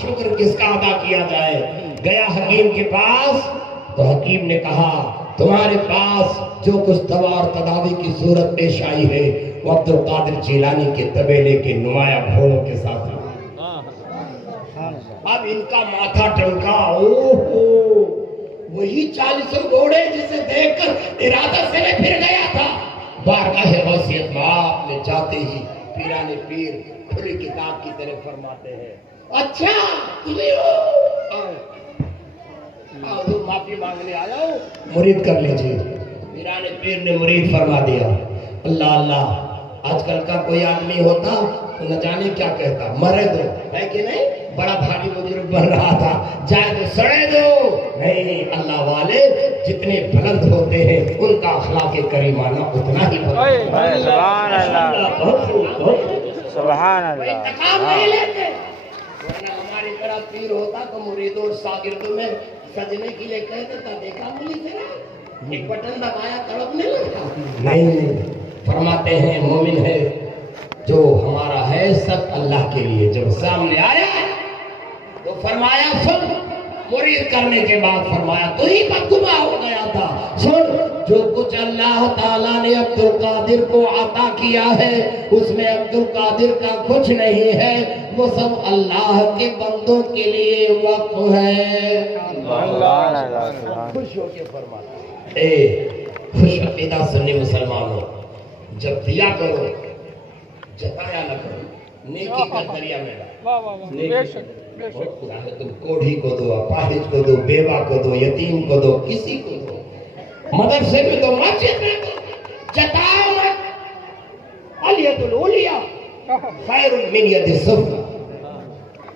شکر کس کا ادا کیا جائے، گیا حکیم کے پاس تو حکیم نے کہا تمہارے پاس جو کچھ دوا اور تداوی کی صورت پیش آئی ہے وہ عبد القادر جیلانی کے طبیلے کے نمایاں گھوڑوں کے ساتھ ہے۔ اب ان کا ماتھا ٹنکا، وہی 40 گھوڑے جسے دیکھ کر ارادہ سے میں پھر گیا تھا۔ بارگاہ غوثیت مآب میں جاتے ہی پیران پیر کھلی کتاب کی طرف فرماتے ہیں اچھا تمہیں ہو، معافی مانگنے آیا ہو، مرید کر لیجیے۔ پیران پیر نے مرید فرما دیا۔ اللہ اللہ، آج کل کا کوئی آدمی ہوتا تو نہ جانے کیا کہتا، مرے دو ہے کہ نہیں، بڑا بھاری بزرگ بن رہا تھا، جائے تو سڑے دو۔ نہیں، اللہ والے جتنے بلند ہوتے ہیں ان کا اخلاق کریمانہ اتنا ہی بلند۔ سبحان اللہ، سبحان اللہ۔ انتقام نہیں لیتے، ورنہ ہماری طرح پیر ہوتا تو مریدوں اور شاگردوں میں سجنے کے لیے کہہ دیتا دیکھا ملی تیرا، ایک بٹن دبایا تڑپنے لگا۔ نہیں، فرماتے ہیں مومن ہے جو ہمارا ہے سب اللہ کے لیے۔ جب سامنے آیا تو فرمایا سن، مرید کرنے کے بعد فرمایا تو ہی بدگماں ہو گیا تھا، سن جو کچھ اللہ تعالیٰ نے عبد القادر کو عطا کیا ہے اس میں عبد القادر کا کچھ نہیں ہے، وہ سب اللہ کے بندوں کے لیے وقف ہے۔ خوش ہو کے فرماتا اے خوش عقیدہ سنی مسلمانوں، جب دیا کرو جتایا نہ کرو، نیکی کا دریا میرا، تم کوڑھی کو دو، اپاہج کو دو، بیوہ کو دو، یتیم کو دو، کسی کو دو، مدرسے میں دو، مسجد میں دو، جتاؤ مت۔ الیت الاولیاء خیر من ید السفلی،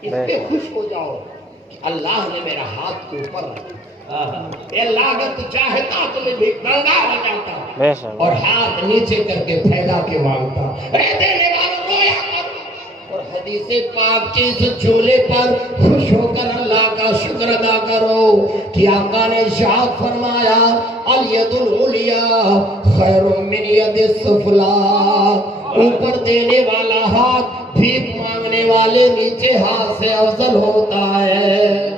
اس پہ خوش ہو جاؤ کہ اللہ نے میرا ہاتھ کے اوپر رکھا، اے اللہ اگر تو چاہتا تو میں بھی ننگا ہو جاتا اور ہاتھ نیچے کر کے پھیلا کے مانگتا، اے دینے والوں رویا کرو۔ اور حدیث پاک کے اس جملے پر خوش ہو کر اللہ کا شکر ادا کرو کہ آقا نے ارشاد فرمایا الید العلیاء خیر من ید السفلی، اوپر دینے والا ہاتھ بھیک مانگنے والے نیچے ہاتھ سے افضل ہوتا ہے۔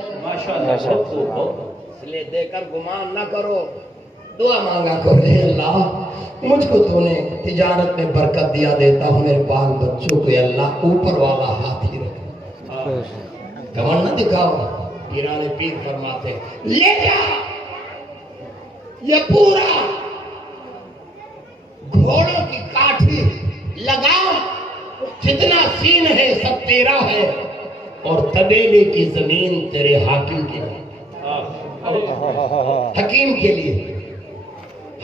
اس لیے دے کر گمان نہ کرو، دعا مانگا کرو، اے اللہ مجھ کو تو نے تجارت میں برکت دیا دیتا ہوں، میرے بال بچوں کو اللہ اوپر والا ہاتھ ہی رکھے، گھمنڈ نہ دکھاؤ۔ پیران پیر فرماتے لے جا یہ پورا گھوڑوں کی کاٹھی لگا، جتنا سین ہے سب تیرا ہے، اور طبیلے کی زمین تیرے حاکم کے لیے، حکیم کے لیے۔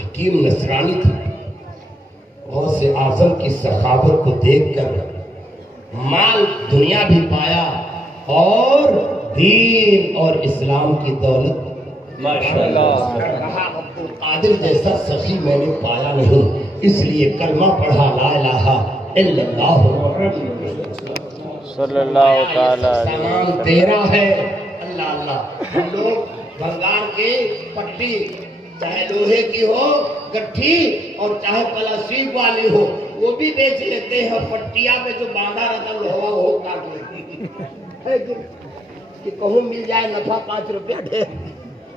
حکیم نصرانی تھا، غوث اعظم کی سخاوت کو دیکھ کر مال دنیا بھی پایا اور دین اور اسلام کی دولت ماشاءاللہ۔ کہا عبد القادر جیسا سخی میں نے پایا نہیں، اس لیے کلمہ پڑھا لا الہ الا اللہ صلی اللہ تعالی۔ سامان تیرا ہے اللہ اللہ۔ ہم لوگ بنگال کے پٹی چاہے لوہے کی ہو گٹھی اور چاہے پلاسٹک والی ہو وہ بھی بیچ لیتے ہیں، پٹیا میں جو باندھا رہتا لوہا ہو کاٹ لیتے کہ کہوں مل جائے نفع 5 روپے ڈھیر۔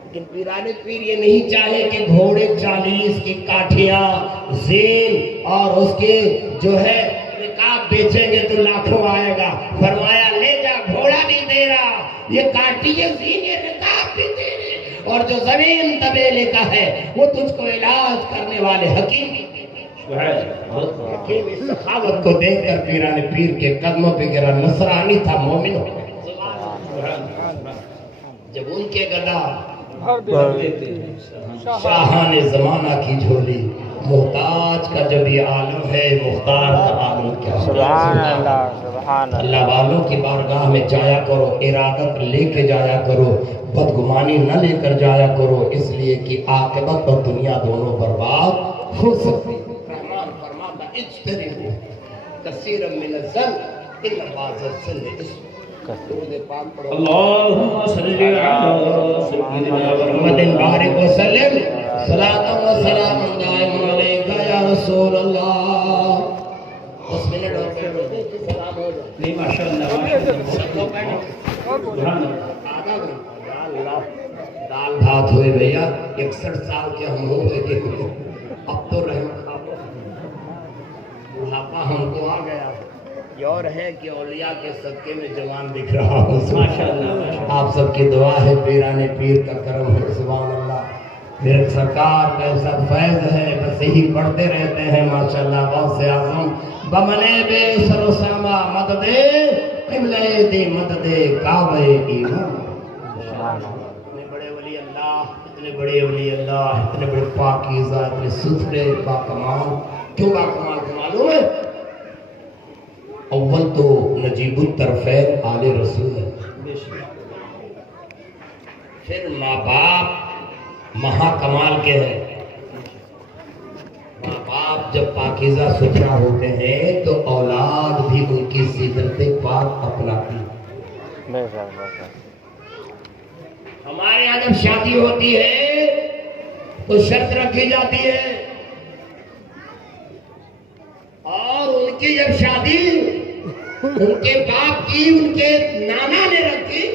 لیکن پیران پیر یہ نہیں چاہے کہ گھوڑے 40 کی کاٹھیاں زین اور اس کے جو ہے رکاب بیچیں گے تو لاکھوں آئے گا۔ فرمایا لے جا، گھوڑا بھی دے رہا، یہ کاٹھی یہ زین یہ رکاب بھی دے رہے، اور جو زمین طبیلے کا ہے وہ تجھ کو علاج کرنے والے حکیم۔ حکیم اس سخاوت کو دیکھ کر پیران پیر کے قدموں پہ گرا، نصرانی تھا، مومن ہو گیا۔ جب ان کے گدا شاہان زمانہ کی جھولی، محتاج کا جب یہ عالم ہے، مختار کا عالم کیا؟ سبحان اللہ، سبحان اللہ۔ اللہ والوں کی بارگاہ میں جایا کرو، ارادت لے کے جایا کرو، بدگمانی نہ لے کر جایا کرو، اس لیے کہ عاقبت اور دنیا دونوں برباد ہو سکتی۔ رحمان فرماتا اجتنبوا کثیرا من الظن ان بعض الظن اسم۔ درود پاک پڑھو، اللهم صل على سيدنا محمد بارک وسلم صلاۃ و سلام دائم علیک یا رسول اللہ۔ 10 منٹ اور سلام ہو جائے۔ نہیں ماشاءاللہ ماشاءاللہ دال بھات ہوئے بھیا 61 سال کے ہم ہو گئے اب تو رہے بڑھاپا ہم کو آ گیا یہ اور ہے کہ اولیاء کے صدقے میں جوان دکھ رہا ہوں ماشاءاللہ آپ سب کی دعا ہے پیرانے پیر کا کرم ہے سبحان اللہ میرے سرکار کا ایسا فیض ہے بس یہی پڑھتے رہتے ہیں ماشاءاللہ غوث اعظم بمنے بے سر و ساما مدد قبلہ دی مدد کعبہ ایمان اتنے بڑے ولی اللہ اتنے بڑے ولی اللہ اتنے بڑے پاکیزہ اتنے ستھرے باکمال کیوں باکمال کو معلوم ہے اول تو نجیب الطرفین آل رسول ہے پھر ماں باپ مہا کمال کے ہیں ماں باپ جب پاکیزہ ستھرا ہوتے ہیں تو اولاد بھی ان کی سیرت پاک اپناتی ہمارے یہاں جب شادی ہوتی ہے تو شرط رکھی جاتی ہے اور ان کی جب شادی ان کے باپ کی ان کے نانا نے رکھی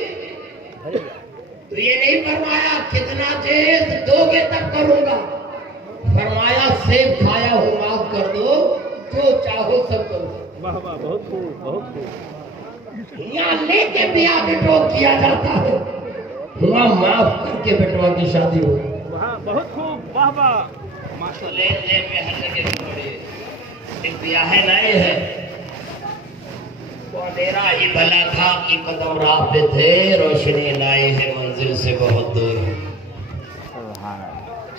تو یہ نہیں فرمایا کتنا جہیز دو گے تب کروں گا فرمایا سیب کھایا ہو معاف کر دو جو چاہو سب کرو بہت خوب بہت خوب یہاں لے کے بیاہ بٹو کیا جاتا ہے وہاں معاف کر کے بٹوا کی شادی ہو وہاں بہت خوب واہ واہ لے لے میں ہر جگہ چھوڑے ایک بیاہ نئے ہے وہ اندھیرا ہی بھلا تھا کہ قدم راہ پہ تھے روشنی لائے ہیں منزل سے بہت دور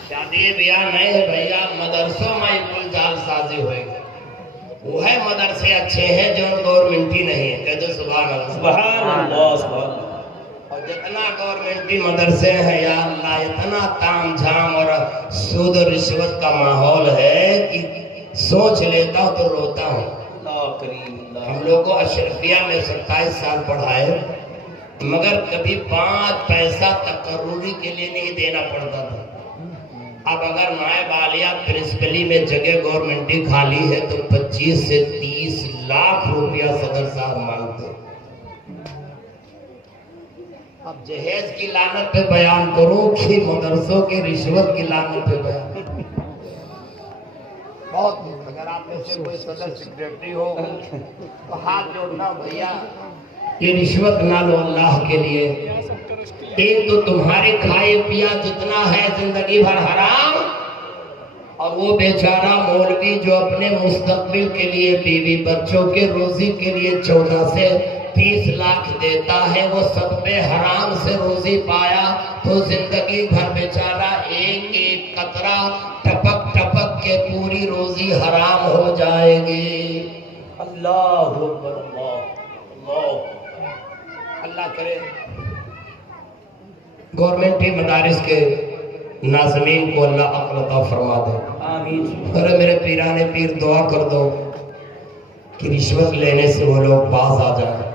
شادی بیاہ نئے ہے بھیا مدرسوں میں کل جال سازی ہوئے گا وہ ہے مدرسے اچھے ہیں جو گورنمنٹی نہیں ہے کہتے سبحان اللہ سبحان اللہ سبحان اللہ اور جتنا گورنمنٹی مدرسے ہیں یا اللہ اتنا تام جھام اور سود و رشوت کا ماحول ہے کہ سوچ لیتا ہوں تو روتا ہوں اللہ کریم ہم لوگوں کو اشرفیہ میں 27 سال پڑھائے مگر کبھی 5 پیسہ تقرری کے لیے نہیں دینا پڑتا تھا اب اگر نائب عالیہ پرنسپلی میں جگہ گورنمنٹی خالی ہے تو 25 سے 30 لاکھ روپیہ صدر صاحب مانگتے اب جہیز کی لعنت پہ بیان کروں کہ مدرسوں کے رشوت کی لعنت پہ بیان بہت اگر آپ میں سے کوئی صدر سیکریٹری ہو تو ہاتھ جوڑنا بھیا یہ رشوت نہ لو اللہ کے لیے ایک تو تمہارے کھائے پیا جتنا ہے زندگی بھر حرام اور وہ بیچارہ مولوی جو اپنے مستقبل کے لیے بیوی بچوں کے روزی کے لیے 14 سے 30 لاکھ دیتا ہے وہ سب پہ حرام سے روزی پایا تو زندگی بھر بیچارہ ایک ایک قطرہ ٹپک ٹپک کے پوری روزی حرام ہو جائے گی اللہ اکبر اللہ کرے گورنمنٹی مدارس کے ناظمین کو اللہ عقل عطا فرما دے آمین ارے میرے پیرانے پیر دعا کر دو کہ رشوت لینے سے وہ لوگ باز آ جائیں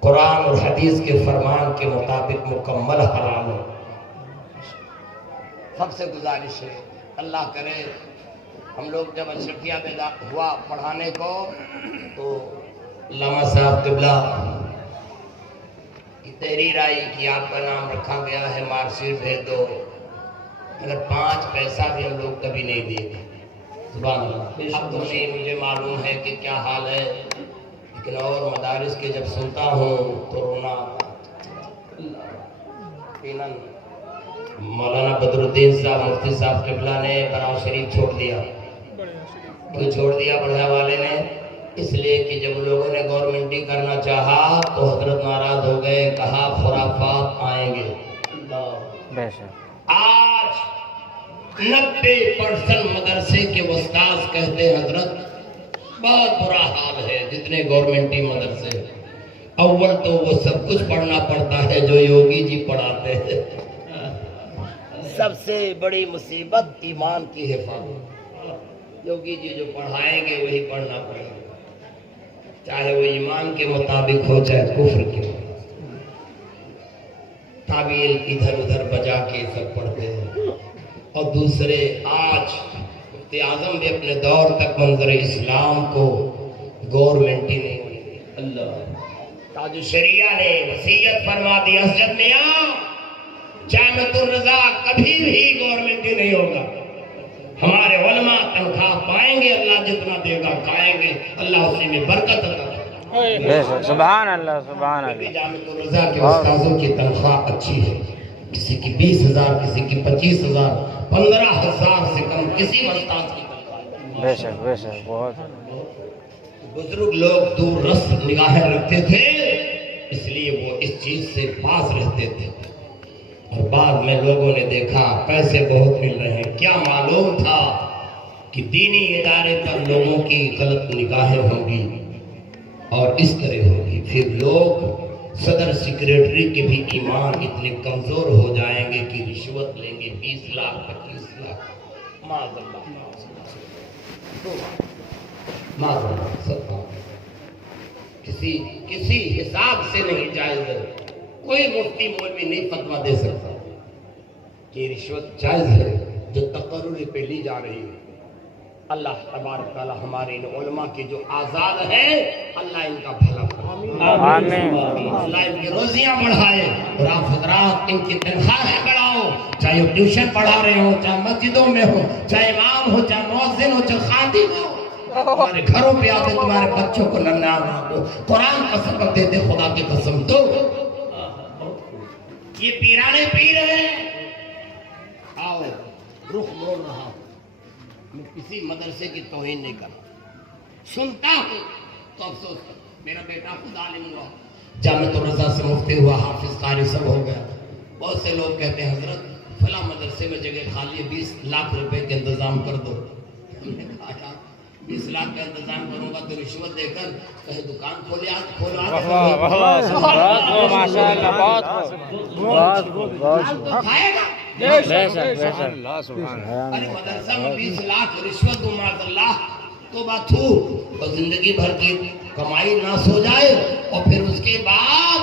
قرآن اور حدیث کے فرمان کے مطابق مکمل حرام ہے سب سے گزارش ہے اللہ کرے ہم لوگ جب اشرفیہ میں ہوا پڑھانے کو تو علامہ صاحب قبلہ کی تحریر آئی کہ آپ کا نام رکھا گیا ہے مارک شیٹ بھیج دو اگر 5 پیسہ بھی ہم لوگ کبھی نہیں دیے سبحان اللہ اب تو نہیں مجھے معلوم ہے کہ کیا حال ہے لیکن اور مدارس کے جب سنتا ہوں تو رونا مولانا بدر الدین صاحب مفتی صاحب قبلہ نے براؤ شریف چھوڑ دیا کیوں چھوڑ دیا بڑھیا والے نے اس لیے کہ جب لوگوں نے گورنمنٹی کرنا چاہا تو حضرت ناراض ہو گئے کہا خرافات آئیں گے آج 90% مدرسے کے استاذ کہتے ہیں حضرت بہت برا حال ہے جتنے گورنمنٹی مدرسے اول تو وہ سب کچھ پڑھنا پڑتا ہے جو یوگی جی پڑھاتے ہیں سب سے بڑی مصیبت ایمان کی حفاظت یوگی جی جو پڑھائیں گے وہی پڑھنا پڑے گا چاہے وہ ایمان کے مطابق ہو چاہے کفر کے تعویل ادھر ادھر بجا کے سب پڑھتے ہیں اور دوسرے آج مفتی اعظم بھی اپنے دور تک منظر اسلام کو گورنمنٹی نہیں ہونے دیا اللہ تاج شریعہ نے وصیت فرما دی اسجد میاں جامعۃ الرضا کبھی بھی گورنمنٹ نہیں ہوگا. ہمارے علماء تنخواہ پائیں گے, اللہ جتنا دے گا کھائیں گے, اللہ اسی میں برکت عطا کرے. سبحان اللہ سبحان اللہ. جامعۃ الرضا کے استاذوں کی تنخواہ اچھی ہے, کسی کی 20,000, کسی کی 25,000, 15,000 سے کم کسی استاذ کی تنخواہ. بے شک بے شک. بہت بزرگ لوگ دور رس نگاہیں رکھتے تھے, اس لیے وہ اس چیز سے پاس رہتے تھے. اور بعد میں لوگوں نے دیکھا پیسے بہت مل رہے ہیں, کیا معلوم تھا کہ دینی ادارے پر لوگوں کی غلط نگاہیں ہوں گی اور اس طرح ہوگی. پھر لوگ صدر سیکریٹری کے بھی ایمان اتنے کمزور ہو جائیں گے کہ رشوت لیں گے 20 لاکھ 25 لاکھ. معاذ اللہ معاذ اللہ. سب کسی حساب سے نہیں جائز ہے. کوئی مفتی مولوی نہیں فتویٰ دے سکتا کہ رشوت جائز ہے جو تقرری پہ لی جا رہی ہے. اللہ تبارک تعالی ہمارے ان علماء کے جو آزاد ہیں اللہ ان کا بھلا کرے, آمین. اللہ ان کی روزیاں بڑھائے. اور آپ حضرات ان کی تنخواہیں بڑھاؤ, چاہے وہ ٹیوشن پڑھا رہے ہوں, چاہے مسجدوں میں ہو, چاہے امام ہو, چاہے مؤذن ہو, چاہے خادم ہو. تمہارے گھروں پہ آتے تمہارے بچوں کو ننھا کو قرآن کا سبق دے دے, خدا کی قسم. تو یہ پیرانے پیر ہیں. آؤ رخ موڑ رہا ہوں, میں کسی مدرسے کی توہین نہیں کرتا, سنتا ہوں تو افسوس کرتا. میرا بیٹا خود عالم ہوا, جامعۃ الرضا سے مفتی ہوا, حافظ قاری سب ہو گیا. بہت سے لوگ کہتے ہیں حضرت فلاں مدرسے میں جگہ خالی ہے, 20 لاکھ روپے کے انتظام کر دو. ہم نے کہا یار 20 لاکھ کا انتظام کروں گا تو رشوت دے کر کہیں دکان کھولے کھولو. ماشاء اللہ. بہت بہت کھائے گا. ارے مدرسہ میں 20 لاکھ رشوت دوں معاذ اللہ, تو بات ہو اور زندگی بھر کی کمائی ناس ہو جائے, اور پھر اس کے بعد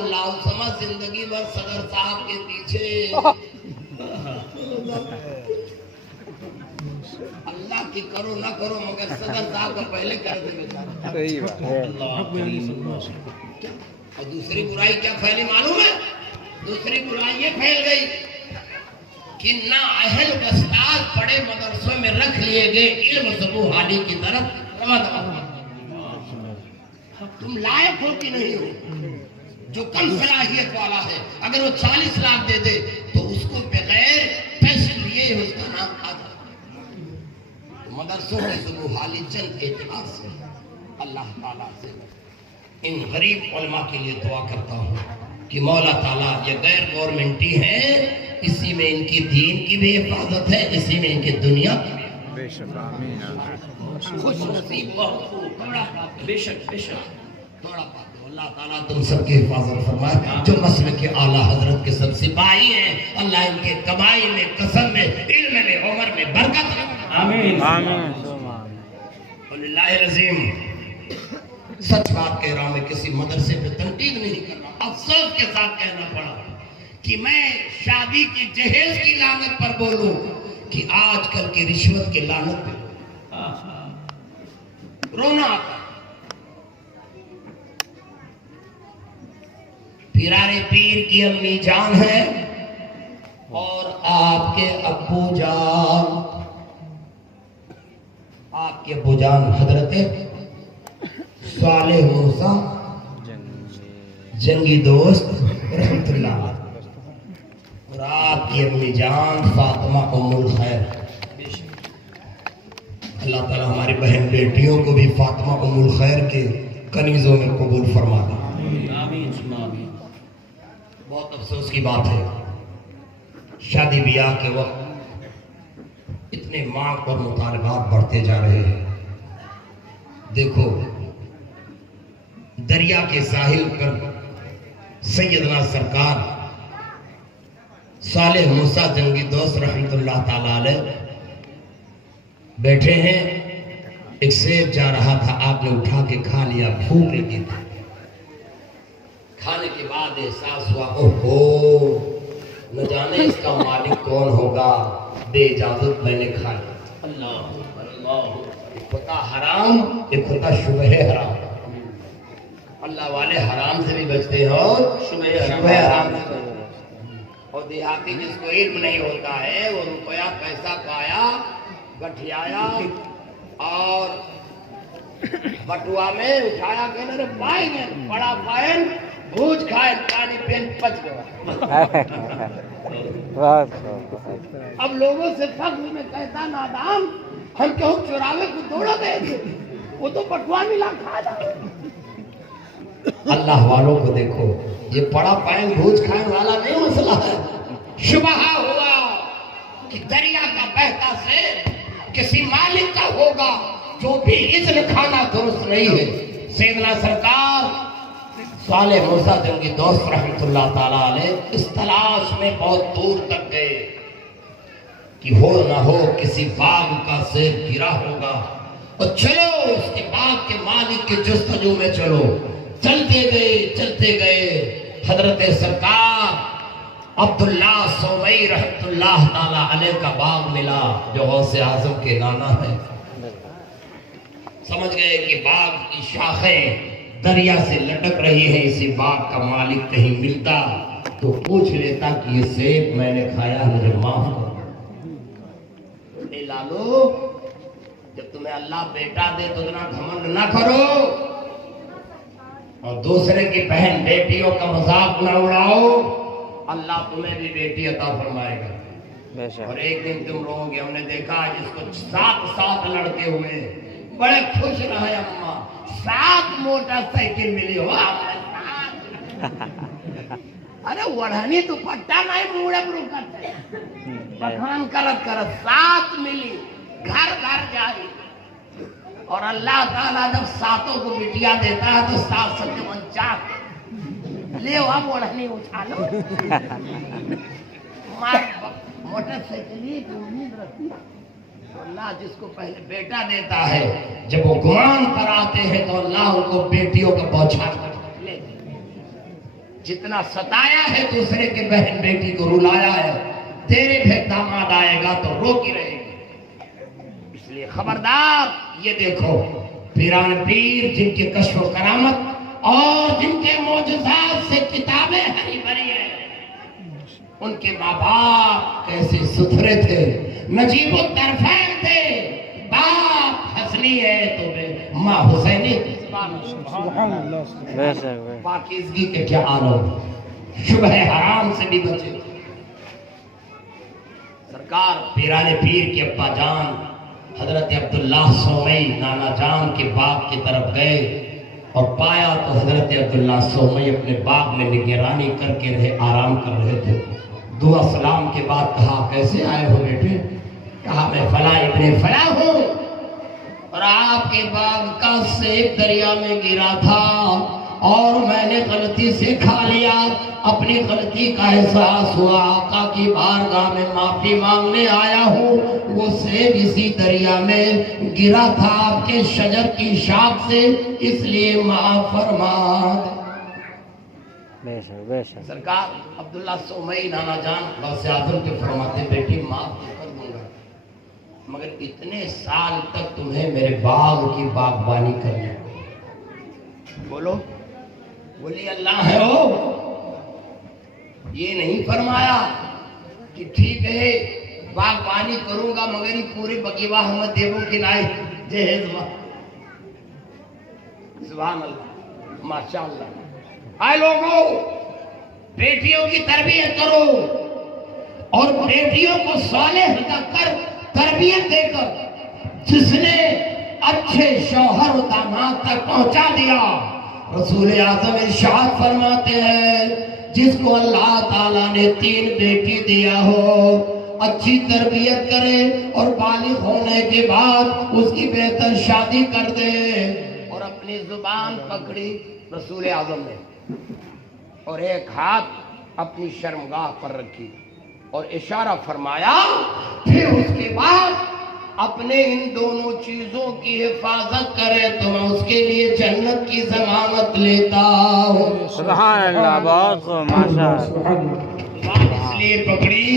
اللہ سمجھ زندگی بھر صدر صاحب کے پیچھے. اللہ کی کرو نہ کرو مگر صدر صاحب کا پہلے کر دے بیچارہ. اور دوسری برائی کیا پھیلی معلوم ہے؟ دوسری برائی یہ پھیل گئی کہ نااہل استاد بڑے مدرسوں میں رکھ لیے گئے, علم زبو حالی کی طرف تم لائق ہو کہ نہیں ہو. جو کم صلاحیت والا ہے اگر وہ 40 لاکھ دے دے تو اس کو بغیر پیسے لیے اس کا نام آ جائے. مدرسوں کی زبو حالی چند اعتبار سے اللہ تعالیٰ سے ان غریب علماء کے لیے دعا کرتا ہوں کہ مولا تعالیٰ یہ غیر گورنمنٹی ہیں, اسی میں ان کی دین کی بھی حفاظت ہے, اسی میں ان کی دنیا کی بھی. خوش نصیب بے شک تھوڑا بات. اللہ تعالیٰ تم سب کی حفاظت فرمائے. جو مسلک کے اعلیٰ حضرت کے سب سپاہی ہیں اللہ ان کے کمائی میں, کسب میں, علم میں, عمر میں برکت رکھے. آمین آمین. واللہ العظیم سچ بات کہہ رہا ہوں, میں کسی مدرسے پہ تنقید نہیں کر رہا. افسوس کے ساتھ کہنا پڑا کہ میں شادی کی جہیز کی لعنت پر بولوں کہ آج کل کی رشوت کی لعنت پہ رونا آتا. پیرارے پیر کی امی جان ہے اور آپ کے ابو جان, آپ کے ابو جان حضرت صالح موسیٰ جنگی دوست رحمت اللہ علیہ, اور آپ کی امی جان فاطمہ ام الخیر. اللہ تعالیٰ ہماری بہن بیٹیوں کو بھی فاطمہ ام الخیر کے کنیزوں میں قبول فرما دے. بہت افسوس کی بات ہے شادی بیاہ کے وقت اتنے مانگ اور مطالبات بڑھتے جا رہے ہیں. دیکھو دریا کے ساحل پر سیدنا سرکار صالح موسیٰ جنگی دوست رحمت اللہ تعالیٰ علیہ بیٹھے ہیں, ایک سیب جا رہا تھا, آپ نے اٹھا کے کھا لیا, بھوک لگی تھی. کھانے کے بعد احساس ہوا اوہو نہ جانے اس کا مالک کون ہوگا, بے اجازت میں نے کھا لیا. اللہ ایک ہوتا حرام, ایک ہوتا شبہ حرام. اللہ والے حرام سے بھی بچتے ہیں اور شبہ حرام سے. اور دیہاتی جس کو علم نہیں ہوتا ہے وہ روپیہ پیسہ پایا گٹھیایا اور بٹوا میں اٹھایا کہ ارے پائیں گے بڑا پائن بھوج کھائے پانی پین پچ گیا. بہت خوب. اب لوگوں سے فخر میں کہتا نادام ہم کہوں چوراوے کو دوڑا گئے تھے وہ تو بٹوا ملا کھا جائے. اللہ والوں کو دیکھو یہ بڑا پائن بھوج کھانے والا نہیں مسئلہ ہے. شبہ ہوا کہ دریا کا بہتا سے کسی مالک کا ہوگا جو بھی اذن کھانا درست نہیں ہے. سیدنا سرکار صالح موسیٰ جنگی دوست رحمت اللہ تعالیٰ علیہ اس تلاش میں بہت دور تک گئے کہ ہو نہ ہو کسی باغ کا سیر گرا ہوگا اور چلو اس کے باغ کے مالک کے جستجو میں چلو. چلتے گئے حضرت سرکار عبداللہ سومئی رحمت اللہ تعالیٰ علیہ کا باغ ملا جو غوث اعظم کے نانا ہے. سمجھ گئے کہ باغ کی شاخیں دریا سے لٹک رہی ہیں, اسی باغ کا مالک کہیں ملتا تو پوچھ لیتا کہ یہ سیب میں نے کھایا مجھے معاف کرو. اے لالو جب تمہیں اللہ بیٹا دے تو اتنا گھمنڈ نہ کرو اور دوسرے کی بہن بیٹیوں کا مذاق نہ اڑاؤ. اللہ تمہیں بھی بیٹی عطا فرمائے گا. اور ایک دن تم لوگوں کے ہم نے دیکھا جس کو 7 لڑکے ہوئے بڑے خوش رہے اماں 7 موٹر سائیکل ملی ہو. ارے وڑھنی دوپٹہ نہیں موڑے برو کرتے پٹھان کرت 7 ملی گھر جاری. اور اللہ تعالیٰ جب 7 کو بٹیا دیتا ہے تو 7 سب 49 لے اب وڑھنی اچھالو. موٹر سائیکل کی امید رکھتی اللہ جس کو پہلے بیٹا دیتا ہے جب وہ گمان پر آتے ہیں تو اللہ ان کو بیٹیوں کا بوچھار کر لے. جتنا ستایا ہے دوسرے کے بہن بیٹی کو رلایا ہے تیرے بھی داماد آئے گا تو روکی رہے گی. اس لیے خبردار. یہ دیکھو پیران پیر جن کے کشف و کرامت اور جن کے معجزات سے کتابیں ہری بھری ہیں ان کے ماں باپ کیسے ستھرے تھے, نجیب الطرفین تھے. باپ حسنی ہے تو ماں حسینی. پاکیزگی کے کیا عالم. شبہ حرام سے بھی بچے. سرکار پیران پیر کے ابا جان حضرت عبداللہ سومئی نانا جان کے باغ کی طرف گئے اور پایا تو حضرت عبداللہ سومئی اپنے باغ میں نگرانی کر کے رہے, آرام کر رہے تھے. دعا سلام کے بعد کہا کیسے آئے ہو بیٹے؟ کہا میں فلاں ابن فلاں ہوں اور آپ کے باغ کا سیب دریا میں گرا تھا اور میں نے غلطی سے کھا لیا. اپنی غلطی کا احساس ہوا, آقا کی بارگاہ میں معافی مانگنے آیا ہوں. وہ سیب اسی دریا میں گرا تھا آپ کے شجر کی شاخ سے, اس لیے معاف فرما. سرکار عبداللہ سومئی نانا جان غوث اعظم کے فرماتے بیٹی معاف کر دوں گا مگر اتنے سال تک تمہیں میرے باغ کی باغبانی کرنی. بولو ولی اللہ ہے ہو. یہ نہیں فرمایا کہ ٹھیک ہے باغبانی کروں گا مگر یہ پورے بقیوہ احمد دیووں کی لائی جہیز. سبحان اللہ ماشاءاللہ. آئے لوگوں بیٹیوں کی تربیت کرو اور بیٹیوں کو صالح کر تربیت دے کر جس نے اچھے شوہر و داماد تک پہنچا دیا. رسول اعظم ارشاد فرماتے ہیں جس کو اللہ تعالیٰ نے 3 بیٹی دیا ہو اچھی تربیت کرے اور بالغ ہونے کے بعد اس کی بہتر شادی کر دے. اور اپنی زبان پکڑی رسول اعظم نے اور ایک ہاتھ اپنی شرمگاہ پر رکھی اور اشارہ فرمایا پھر اس کے بعد اپنے ان دونوں چیزوں کی حفاظت کرے تو میں اس کے لیے جنت کی ضمانت لیتا ہوں. سبحان اللہ. بہت خوب ماشاءاللہ. اس لیے پکڑی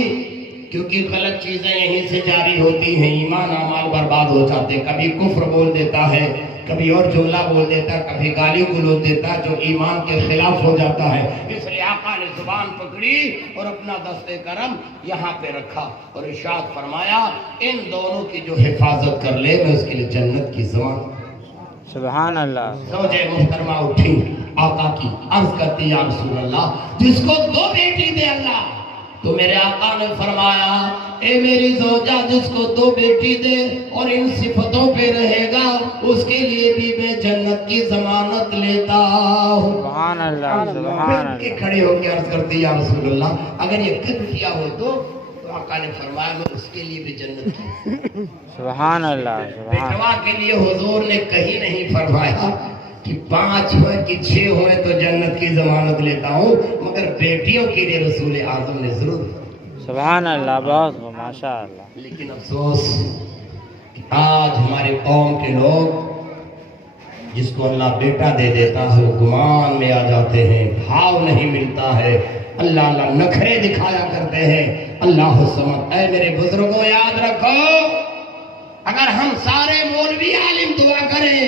کیونکہ غلط چیزیں یہیں سے جاری ہوتی ہیں, ایمان اعمال برباد ہو جاتے. کبھی کفر بول دیتا ہے, کبھی اور جملہ بول دیتا، کبھی گالی گلوچ دیتا جو ایمان کے خلاف ہو جاتا ہے. اس لیے آقا نے زبان پکڑی اور اپنا دست کرم یہاں پہ رکھا اور ارشاد فرمایا ان دونوں کی جو حفاظت کر لے میں اس کے لیے جنت کی زبان. سبحان اللہ. زوجہ محترمہ اٹھی آقا کی عرض کرتی یا رسول اللہ جس کو 2 بیٹی دے اللہ، تو میرے آقا نے فرمایا اے میری زوجہ جس کو 2 بیٹی دے اور ان صفتوں پہ رہے گا اس کے لیے بھی میں جنت کی ضمانت لیتا ہوں. سبحان اللہ. سبحان پھر اللہ. کے کھڑے ہو کے عرض کرتی یا رسول اللہ اگر یہ قتل کیا ہو تو آقا نے فرمایا میں اس کے لیے بھی جنت کی. سبحان اللہ. سبحان بیٹوا کے لیے حضور نے کہیں نہیں فرمایا کہ 5 ہوئے کہ 6 ہوئے تو جنت کی ضمانت لیتا ہوں، مگر بیٹیوں کے لیے رسول اعظم نے ضرور. سبحان اللہ. بہت ماشاء اللہ. لیکن افسوس کہ آج ہمارے قوم کے لوگ جس کو اللہ بیٹا دے دیتا ہے وہ گمان میں آ جاتے ہیں، بھاؤ نہیں ملتا ہے، اللہ اللہ نخرے دکھایا کرتے ہیں. اللہ الصمد. اے میرے بزرگوں یاد رکھو اگر ہم سارے مولوی عالم دعا کریں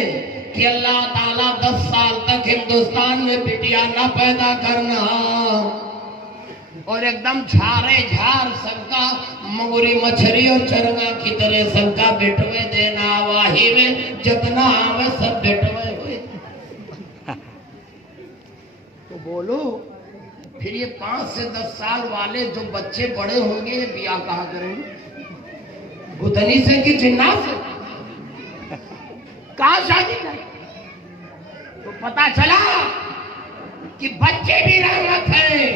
کہ اللہ تعالیٰ 10 سال تک ہندوستان میں بٹیا نہ پیدا کرنا اور ایک دم جھارے جھار سنکا مغری مچھری اور چرگا کی طرح سنکا بیٹوے دینا واہی میں جتنا آوے سب بیٹوے ہوئے تو بولو پھر یہ 5 سے 10 سال والے جو بچے بڑے ہوں گے بیاہ کہاں کریں گے؟ گدنی سے کہ جنات سے؟ کہاں شادی کریں؟ تو پتا چلا کہ بچے بھی رحمت ہیں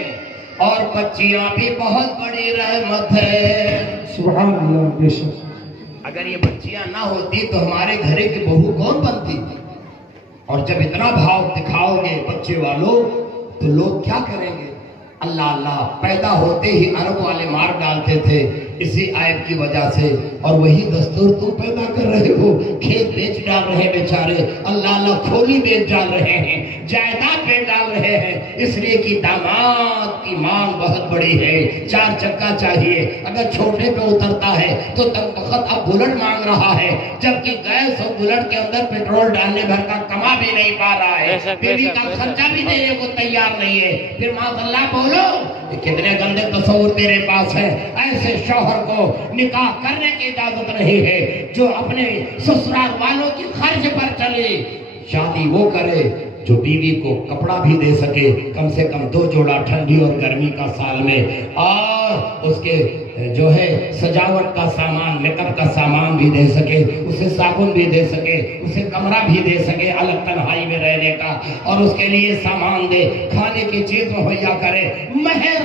اور بچیاں بھی بہت بڑی رحمت ہے. سبحان اللہ. بے شک. اگر یہ بچیاں نہ ہوتی تو ہمارے گھر کی بہو کون بنتی؟ اور جب اتنا بھاؤ دکھاؤ گے بچے والوں تو لوگ کیا کریں گے؟ اللہ اللہ پیدا ہوتے ہی عرب والے مار ڈالتے تھے اسی عیب کی وجہ سے، اور وہی دستور تم پیدا کر رہے ہو. کھیت بیچ ڈال رہے ہیں بیچارے، اللہ اللہ کھولی بیچ ڈال رہے ہیں، جائیداد بیچ ڈال رہے ہیں، اس لیے کہ داماد کی مانگ بہت بڑی ہے. 4 چکا چاہیے، اگر چھوٹے پہ اترتا ہے تو تب وقت اب بلٹ مانگ رہا ہے، جبکہ گیس اور بلٹ کے اندر پیٹرول ڈالنے بھر کا کما بھی نہیں پا رہا ہے، بیوی کا خرچہ بھی دینے کو تیار نہیں ہے. پھر معاذ اللہ بولو کتنے گندے تصور تیرے پاس ہے. ایسے شوہر کو نکاح کرنے کی اجازت نہیں ہے جو اپنے سسرال والوں کی خرچ پر چلے. شادی وہ کرے جو بیوی کو کپڑا بھی دے سکے، کم سے کم 2 جوڑا ٹھنڈی اور گرمی کا سال میں، اور اس کے جو ہے سجاوٹ کا سامان، میک اپ کا سامان بھی دے سکے، اسے صابن بھی دے سکے، اسے کمرہ بھی دے سکے الگ تنہائی میں رہنے کا، اور اس کے لیے سامان دے، کھانے کی چیز مہیا کرے، مہر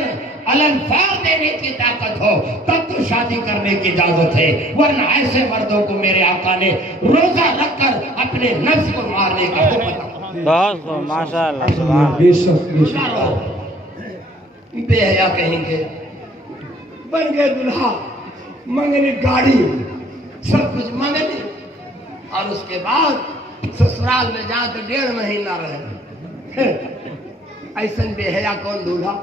الانفاق دینے کی طاقت ہو تب تو شادی کرنے کی اجازت ہے. ورنہ ایسے مردوں کو میرے آقا نے روزہ رکھ کر اپنے نفس کو مارنے کا حکم دیا. بہت ماشاء اللہ. سبحان اللہ. بے شک. بے شک. بے حیا کہیں گے بن گئے دلہا، منگنی گاڑی سب کچھ منگنی، اور اس کے بعد سسرال میں جا کے 1.5 مہینہ رہے. ایسن بے حیا کون دلہا؟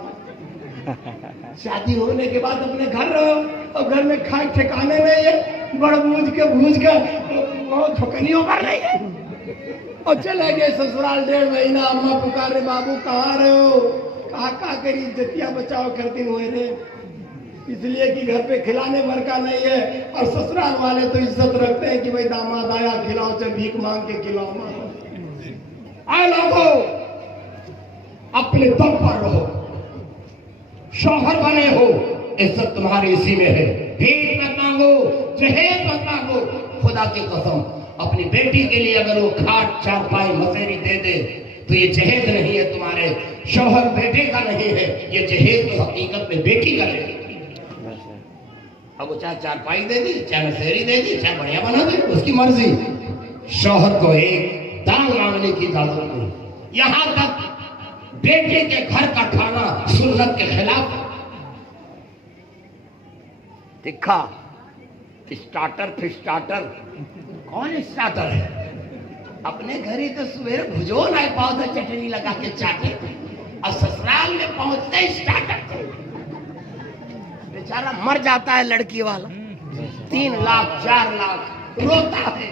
شادی ہونے کے بعد اپنے گھر رہو اور گھر میں کھائے ٹھکانے نہیں ہے، بڑ بوجھ کے بہت ٹھکنیوں پر نہیں ہے، اور چلے گئے سسرال 1.5 مہینہ. اماں پکارے بابو کہاں رہے ہو؟ کہا کری عزتیاں بچاؤ کرتی ہوئے رہے، اس لیے کہ گھر پہ کھلانے بھر کا نہیں ہے. اور سسرال والے تو عزت رکھتے ہیں کہ بھائی داماد آیا کھلاؤ، چل بھیک مانگ کے کھلاؤ. اے لوگو اپنے دم پر رہو، شوہر بنے ہو، عزت تمہاری اسی میں ہے. بھیک مت مانگو، جہیز مت مانگو. خدا کی قسم اپنی بیٹی کے لیے اگر وہ کھاٹ چارپائی مزیری دے دے تو یہ جہیز نہیں ہے، تمہارے شوہر بیٹے کا نہیں ہے، یہ جہیز تو حقیقت میں بیٹی کا ہے. اب وہ چاہے چارپائی دے دی، چاہے مزیری دے دی، چاہے بڑھیا بنا دے، اس کی مرضی. شوہر کو ایک دان مانگنے کی اجازت نہیں. یہاں تک بیٹے کے گھر کا کھانا سنت کے خلاف. تکھا اسٹارٹر پھر اسٹارٹر کون اسٹارٹر ہے؟ اپنے گھر ہی تو سویرے بھجو نہ پاؤ تو چٹنی لگا کے چاٹے، اور سسرال میں پہنچتے اسٹارٹر بیچارہ مر جاتا ہے لڑکی والا. 3 لاکھ 4 لاکھ روتا ہے.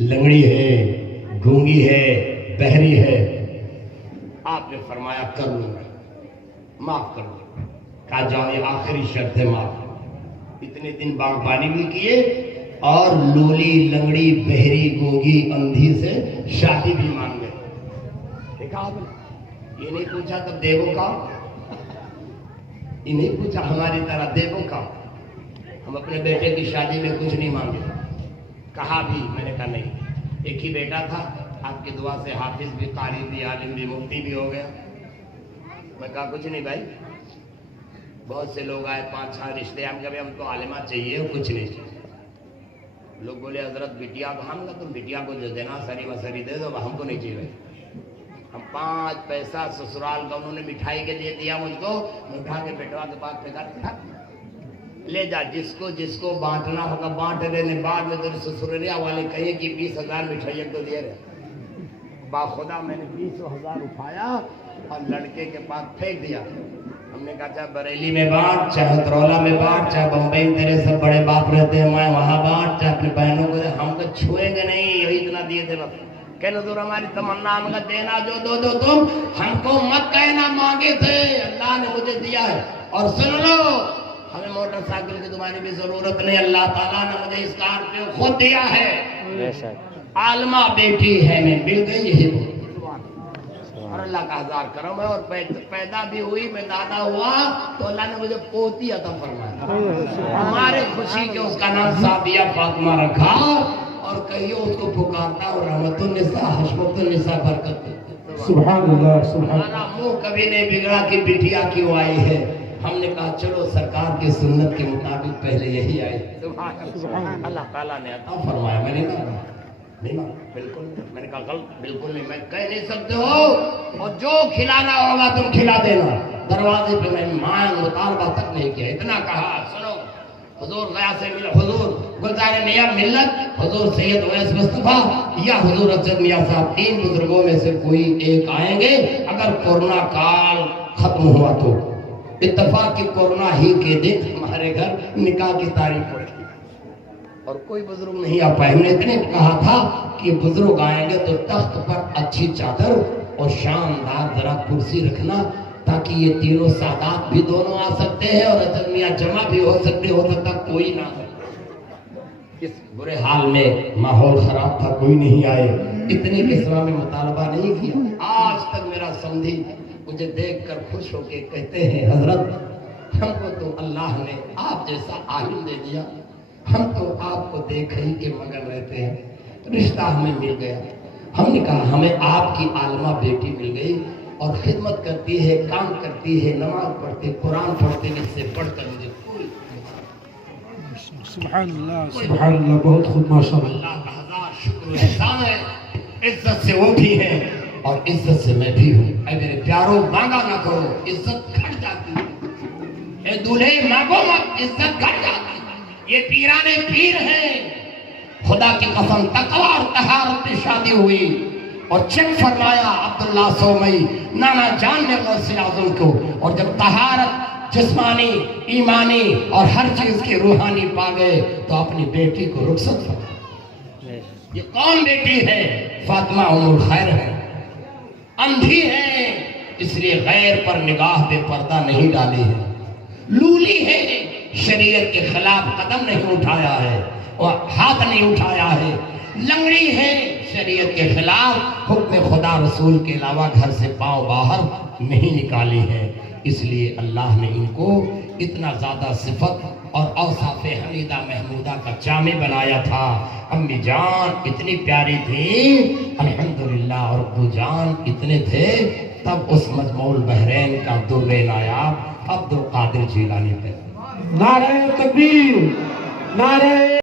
لنگڑی ہے، گونگی ہے، بہری ہے، آپ نے فرمایا کر لوں گا، معاف کر دوں. کہا جاؤ یہ آخری شرط ہے معاف. اتنے دن باغبانی بھی کیے اور لولی لنگڑی بہری گونگی اندھی سے شادی بھی مان گئے. دیکھا آپ نے، یہ نہیں پوچھا تب دیو کا، یہ نہیں پوچھا ہماری طرح دیو کا. ہم اپنے بیٹے کی شادی میں کچھ نہیں مانگے. کہا بھی، میں نے کہا نہیں، ایک ہی بیٹا تھا، آپ کی دعا سے حافظ بھی، قاری بھی، عالم بھی، مفتی بھی ہو گیا. میں کہا کچھ نہیں بھائی. بہت سے لوگ آئے، 5-6 رشتے، ہم کبھی ہم کو عالمہ چاہیے اور کچھ نہیں چاہیے. لوگ بولے حضرت بٹیا کو، ہم تم بٹیا کو جو دینا سری مسری دے دو، ہم کو نہیں چاہیے بھائی. ہم 5 پیسہ سسرال کا انہوں نے مٹھائی کے لیے دیا مجھ کو، اٹھا کے بیٹوا کے پاس پھینکا، لے جا جس کو بانٹنا ہوگا بانٹ لینے. بعد میں تیرے سسرالیا والے کہے کہ 20,000 مٹھائیاں تو دے رہے. باخدا میں نے 20,000 اٹھایا اور لڑکے کے پاس پھینک دیا. ہم نے کہا چاہے بریلی میں بانٹ، چاہے ہترولا میں بانٹ، چاہے بمبئی میں تیرے سب بڑے باپ رہتے ہیں میں وہاں بانٹ، چاہے اپنے بہنوں کو دے، ہم کو چھوئیں گے نہیں. یہی اتنا دیے تھے بس. کہنے دور ہماری تمنا، ہم کا دینا جو دو تم، ہم کو مت کہنا مانگے تھے، اللہ نے مجھے دیا ہے. اور سن لو، ہمیں موٹر سائیکل کی تمہاری بھی ضرورت نہیں، اللہ تعالیٰ نے مجھے اسکارپیو خود دیا ہے. عالمہ بیٹی ہے، میں مل گئی ہے اور اللہ کا ہزار کرم ہے. اور پیدا بھی ہوئی، میں دادا ہوا تو اللہ نے مجھے پوتی عطا فرمایا. ہمارے خوشی کے اس کا نام صابیہ فاطمہ رکھا. اور کہیو اس کو پکارتا اور رحمت النساء، حشمت النساء، برکت. سبحان اللہ، سبحان اللہ. ہمارا منہ کبھی نہیں بگڑا کہ بٹیا کیوں آئی ہے. ہم نے کہا چلو سرکار کی سنت کے مطابق پہلے یہی آئی. اللہ تعالیٰ نے عطا فرمایا. میں نے کہا نہیں بالکل، میں نے کہا غلط بالکل نہیں، میں کہہ نہیں سکتے ہو. اور جو کھلانا ہوگا تم کھلا دینا. دروازے پہ میں مانگ مطالبہ تک نہیں کیا، اتنا کہا. سنو، حضور غیا سے ملا، حضور گلزار میاں ملت، حضور سید اویس مصطفیٰ یا حضور ارشد میاں صاحب، 3 بزرگوں میں سے کوئی ایک آئیں گے. اگر کورونا کال ختم ہوا تو اتفاق کی کورونا ہی کے دن ہمارے گھر نکاح کی تاریخ پڑی. اور کوئی بزرگ نہیں آ پائے. ہم نے اتنے کہا تھا کہ بزرگ آئیں گے تو تخت پر اچھی چادر اور شاندار ذرا کرسی رکھنا، تاکہ یہ تینوں سادات بھی دونوں آ سکتے ہیں اور ارشد میاں جمع بھی ہو سکتا کوئی نہ ہو. اس برے حال میں ماحول خراب تھا، کوئی نہیں آئے. اتنے کسرا میں مطالبہ نہیں کیا. آج تک میرا سمجھی مجھے دیکھ کر خوش ہو کے کہتے ہیں حضرت ہم کو تو اللہ نے آپ جیسا عالم دے دیا، ہم تو آپ کو دیکھ ہی کے مگن رہتے ہیں. رشتہ ہمیں مل گیا. ہم نے کہا ہمیں آپ کی عالمہ بیٹی مل گئی اور خدمت کرتی ہے، کام کرتی ہے، نماز پڑھتی، قرآن پڑھتے، اس سے پڑھ کر مجھے کوئی. سبحان اللہ، سبحان اللہ. بہت خوب، ماشاء اللہ. اللہ کا ہزار شکر و احسان ہے. عزت سے وہ بھی ہے اور عزت سے میں بھی ہوں. اے میرے پیاروں، مانگا نہ کرو، عزت گھٹ جاتی ہے. اے دولہے مانگو مت، عزت گھٹ جاتی ہے. یہ پیرانے پیر ہیں. خدا کی قسم تقوی اور طہارت میں شادی ہوئی اور چیک فرمایا عبداللہ سومئی نانا جان نے غوث اعظم کو. اور جب طہارت جسمانی، ایمانی اور ہر چیز کی روحانی پا گئے تو اپنی بیٹی کو رخصت فرمایا. یہ کون بیٹی ہے؟ فاطمہ ام الخیر ہے. اندھی ہے، اس لیے غیر پر نگاہ پہ پردہ نہیں ڈالی ہے. لولی ہے، شریعت کے خلاف قدم نہیں اٹھایا ہے اور ہاتھ نہیں اٹھایا ہے. لنگڑی ہے، شریعت کے خلاف حکم خدا رسول کے علاوہ گھر سے پاؤں باہر نہیں نکالی ہے. اس لیے اللہ نے ان کو اتنا زیادہ صفت اور اوصاف حمیدہ محمودہ کا جامع بنایا تھا. امی جان اتنی پیاری تھی الحمدللہ، اور ابو جان اتنے تھے. تب اس مجموع البحرین کا در نایاب عبد القادر جیلانی پہ. نعرہ تکبیر، نعرہ